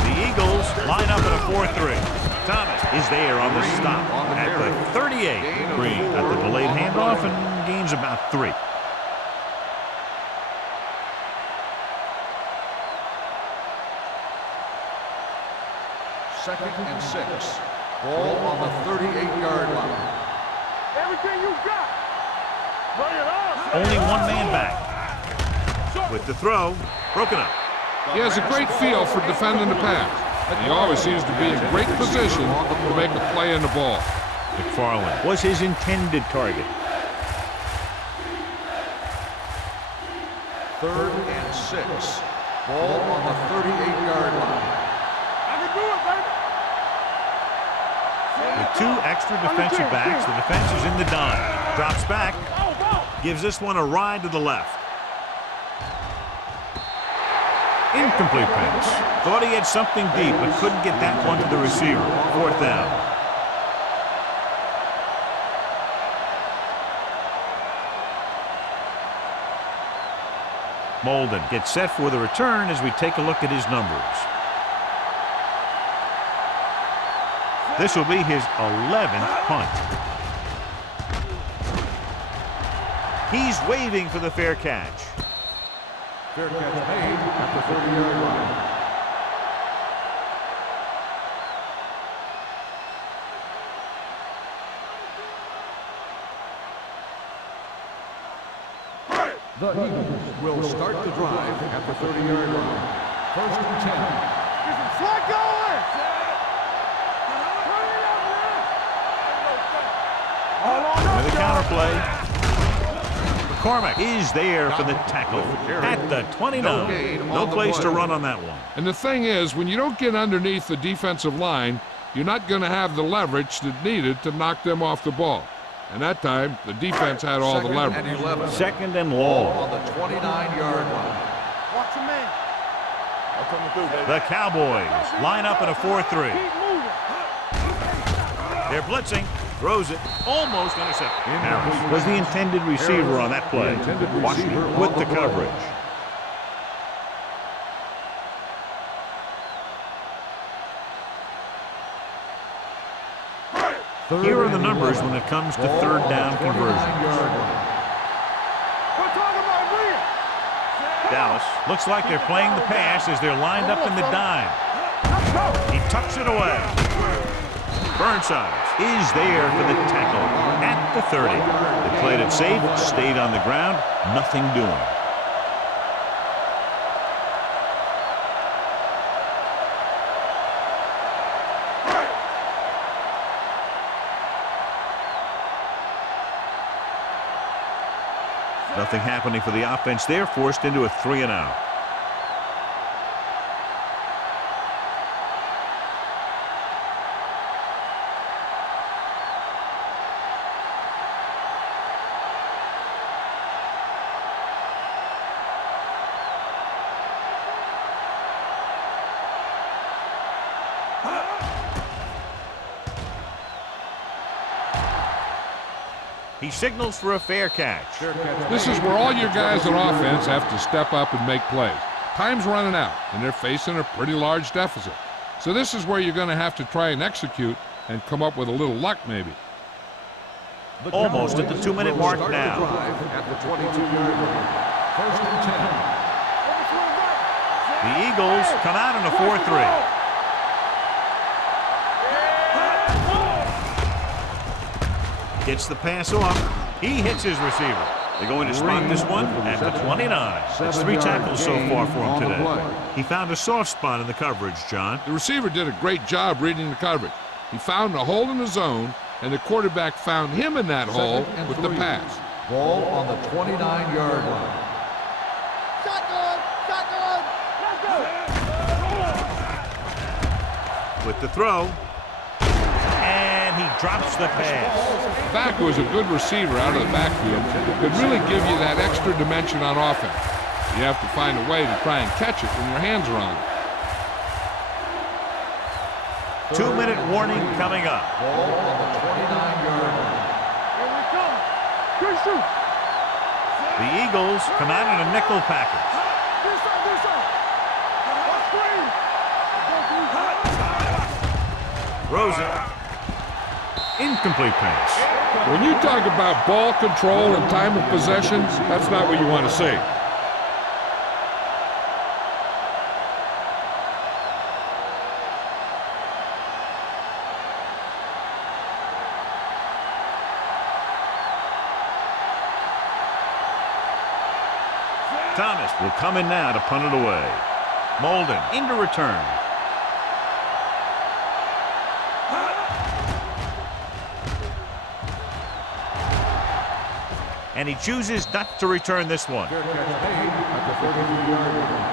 The Eagles line up in a 4-3. Thomas is there on the stop at the 38. Green at the delayed handoff and gains about 3. Second and 6. Ball on the 38-yard line. Everything you got. Bring it on. Only one man back. With the throw, broken up. He has a great feel for defending the pass. He always seems to be in great position to make a play in the ball. McFarland was his intended target. Third and 6. Ball on the 38-yard line. I can do it, baby. With 2 extra defensive backs, the defense is in the dime. Drops back, gives this one a ride to the left. Incomplete pass. Thought he had something deep, but couldn't get that one to the receiver. 4th down. Molden gets set for the return as we take a look at his numbers. This will be his 11th punt. He's waving for the fair catch. Fair catch made at the 30-yard line. The Eagles will start the drive at the 30-yard line. First and 10. Get some slack going. Turn it up, man. All on With a up, counter play. McCormick is there for the tackle at the 29. No place to run on that one. And the thing is, when you don't get underneath the defensive line, you're not going to have the leverage that's needed to knock them off the ball. And that time, the defense had all the leverage. And 11. Second and long. On the 29-yard line. Watch your man. I'm coming through, baby. The Cowboys line up in a 4-3. Keep moving. They're blitzing. Throws it. Almost intercepted. Harris was the intended receiver on that play. Washington with the coverage. Here are the numbers when it comes to third down conversions. We're talking about real. Dallas looks like they're playing the pass as they're lined up in the dime. He tucks it away. Burnside is there for the tackle at the 30. They played it safe, stayed on the ground, nothing doing. Nothing happening for the offense. They're forced into a 3-and-out. He signals for a fair catch. This is where all your guys on offense have to step up and make plays. Time's running out, and they're facing a pretty large deficit. So this is where you're going to have to try and execute and come up with a little luck, maybe. Almost at the 2-minute mark now. At the 22-yard line. First and 10. The Eagles come out in a 4-3. Gets the pass off. He hits his receiver. They're going to spot this one at the 29. It's 3 tackles so far for him today. He found a soft spot in the coverage, John. The receiver did a great job reading the coverage. He found a hole in the zone, and the quarterback found him in that hole with the pass. Ball on the 29-yard line. With the throw. And he drops the pass. Back was a good receiver out of the backfield. Could really give you that extra dimension on offense. You have to find a way to try and catch it when your hands are on it. 2-minute warning coming up. Ball on the 29-yard line. Here we come. Good shoot. The Eagles come out in a nickel package. Throws it. Incomplete pass. When you talk about ball control and time of possessions, that's not what you want to see. Thomas will come in now to punt it away. Molden into return. And he chooses not to return this one. Fair catch made at the 33-yard line.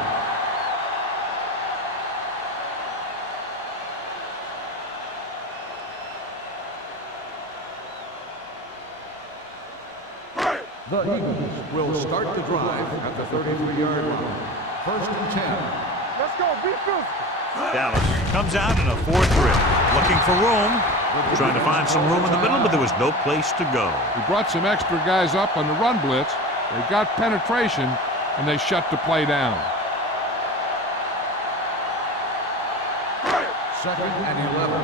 The Eagles will start the drive at the 33-yard line. First and 10. Let's go. Be physical. Dallas comes out in a 4-3. Looking for room. Trying to find some room in the middle, but there was no place to go. He brought some extra guys up on the run blitz. They got penetration, and they shut the play down. Second and 11.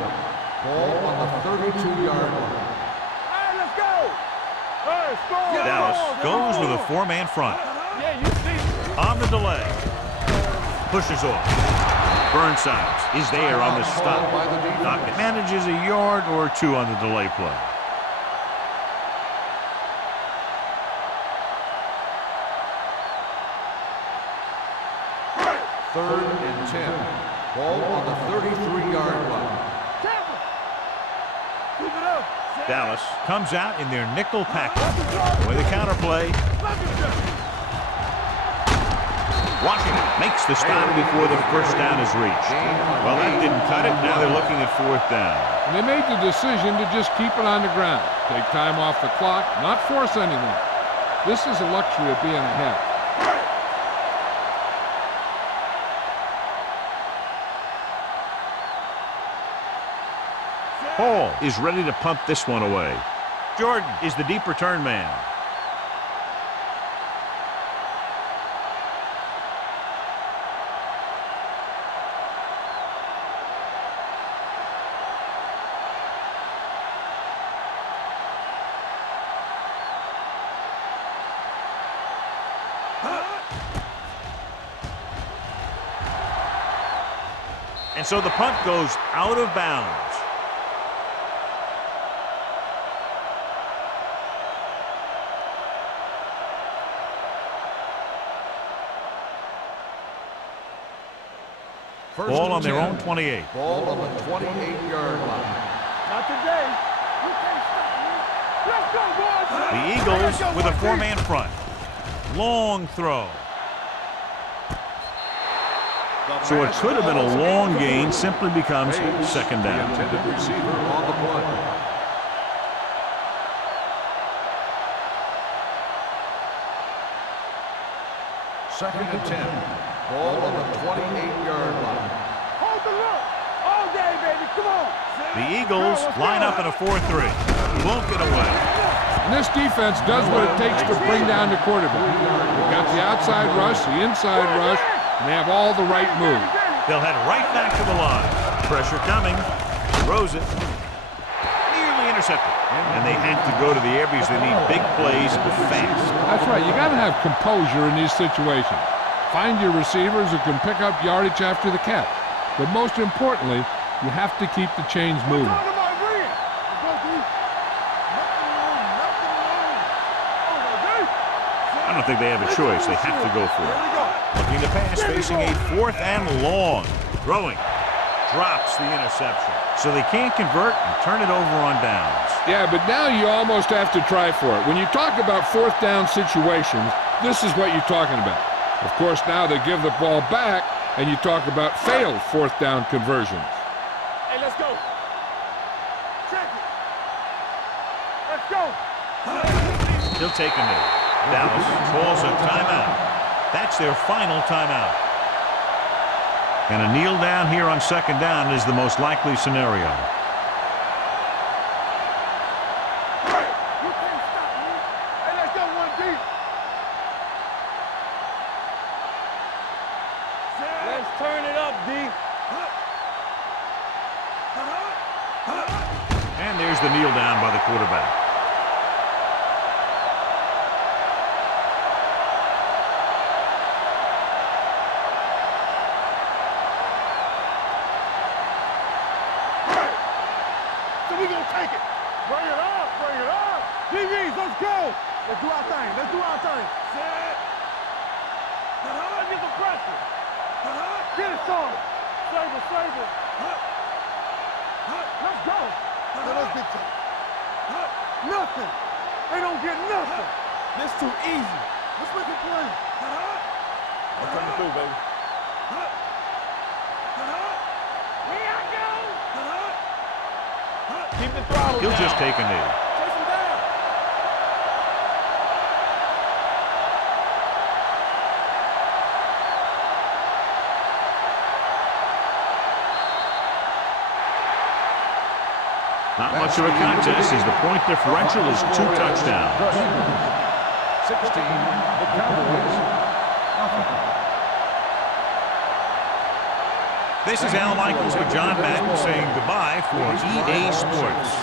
Ball on the 32-yard line. Hey, let's go. Hey, score. Dallas goes with a 4-man front. Yeah, you see. On the delay. Pushes off. Burnside is there on the stop. Dockett manages a yard or 2 on the delay play. Third and 10. Ball on the 33-yard line. Keep it up. Dallas comes out in their nickel package with a counter play. Washington makes the stop before the first down is reached. Well, that didn't cut it. Now they're looking at 4th down. And they made the decision to just keep it on the ground. Take time off the clock, not force anything. This is a luxury of being ahead. Hall is ready to punt this one away. Jordan is the deep return man. And so the punt goes out of bounds. Ball on their own 28. Ball on the 28-yard line. Not today. We can't stop. Let's go, boys. The Eagles with a 4-man front. Long throw. So it could have been a long gain, simply becomes second down. The intended receiver on the play. Second and 10. Ball on the 28-yard line. Hold the look. All day, baby. Come on. The Eagles line up in a 4-3. Won't get away. And this defense does what it takes to bring down the quarterback. They've got the outside rush, the inside rush, and they have all the right moves. They'll head right back to the line. Pressure coming. Throws it. Nearly intercepted. And they have to go to the air because they need big plays fast. That's right. You got to have composure in these situations. Find your receivers who can pick up yardage after the catch. But most importantly, you have to keep the chains moving. I don't think they have a choice. They have to go for it. Looking to pass, facing a 4th and long. Throwing. Drops the interception. So they can't convert and turn it over on downs. Yeah, but now you almost have to try for it. When you talk about 4th down situations, this is what you're talking about. Of course, now they give the ball back, and you talk about failed 4th down conversions. Hey, let's go. Check it. Let's go. He'll take a knee. Dallas calls a timeout. That's their final timeout. And a kneel down here on 2nd down is the most likely scenario. You can't stop me. Hey, let's go 1 deep. Let's turn it up, D. And there's the kneel down by the quarterback. We gonna take it. Bring it up, bring it up. DBs, let's go. Let's do our thing. Let's do our thing. Set. Let's get some pressure. Get it started. Save it, save it. Let's go. Let's get to it. Nothing. They don't get nothing. This too easy. Let's make a play. I'm coming through, baby. Keep the throttle He'll down. just take a knee. Chase him down. Not much of a contest as the point differential is 2 touchdowns. 16, the Cowboys. Nothing. This is Al Michaels with John Madden saying goodbye for EA Sports.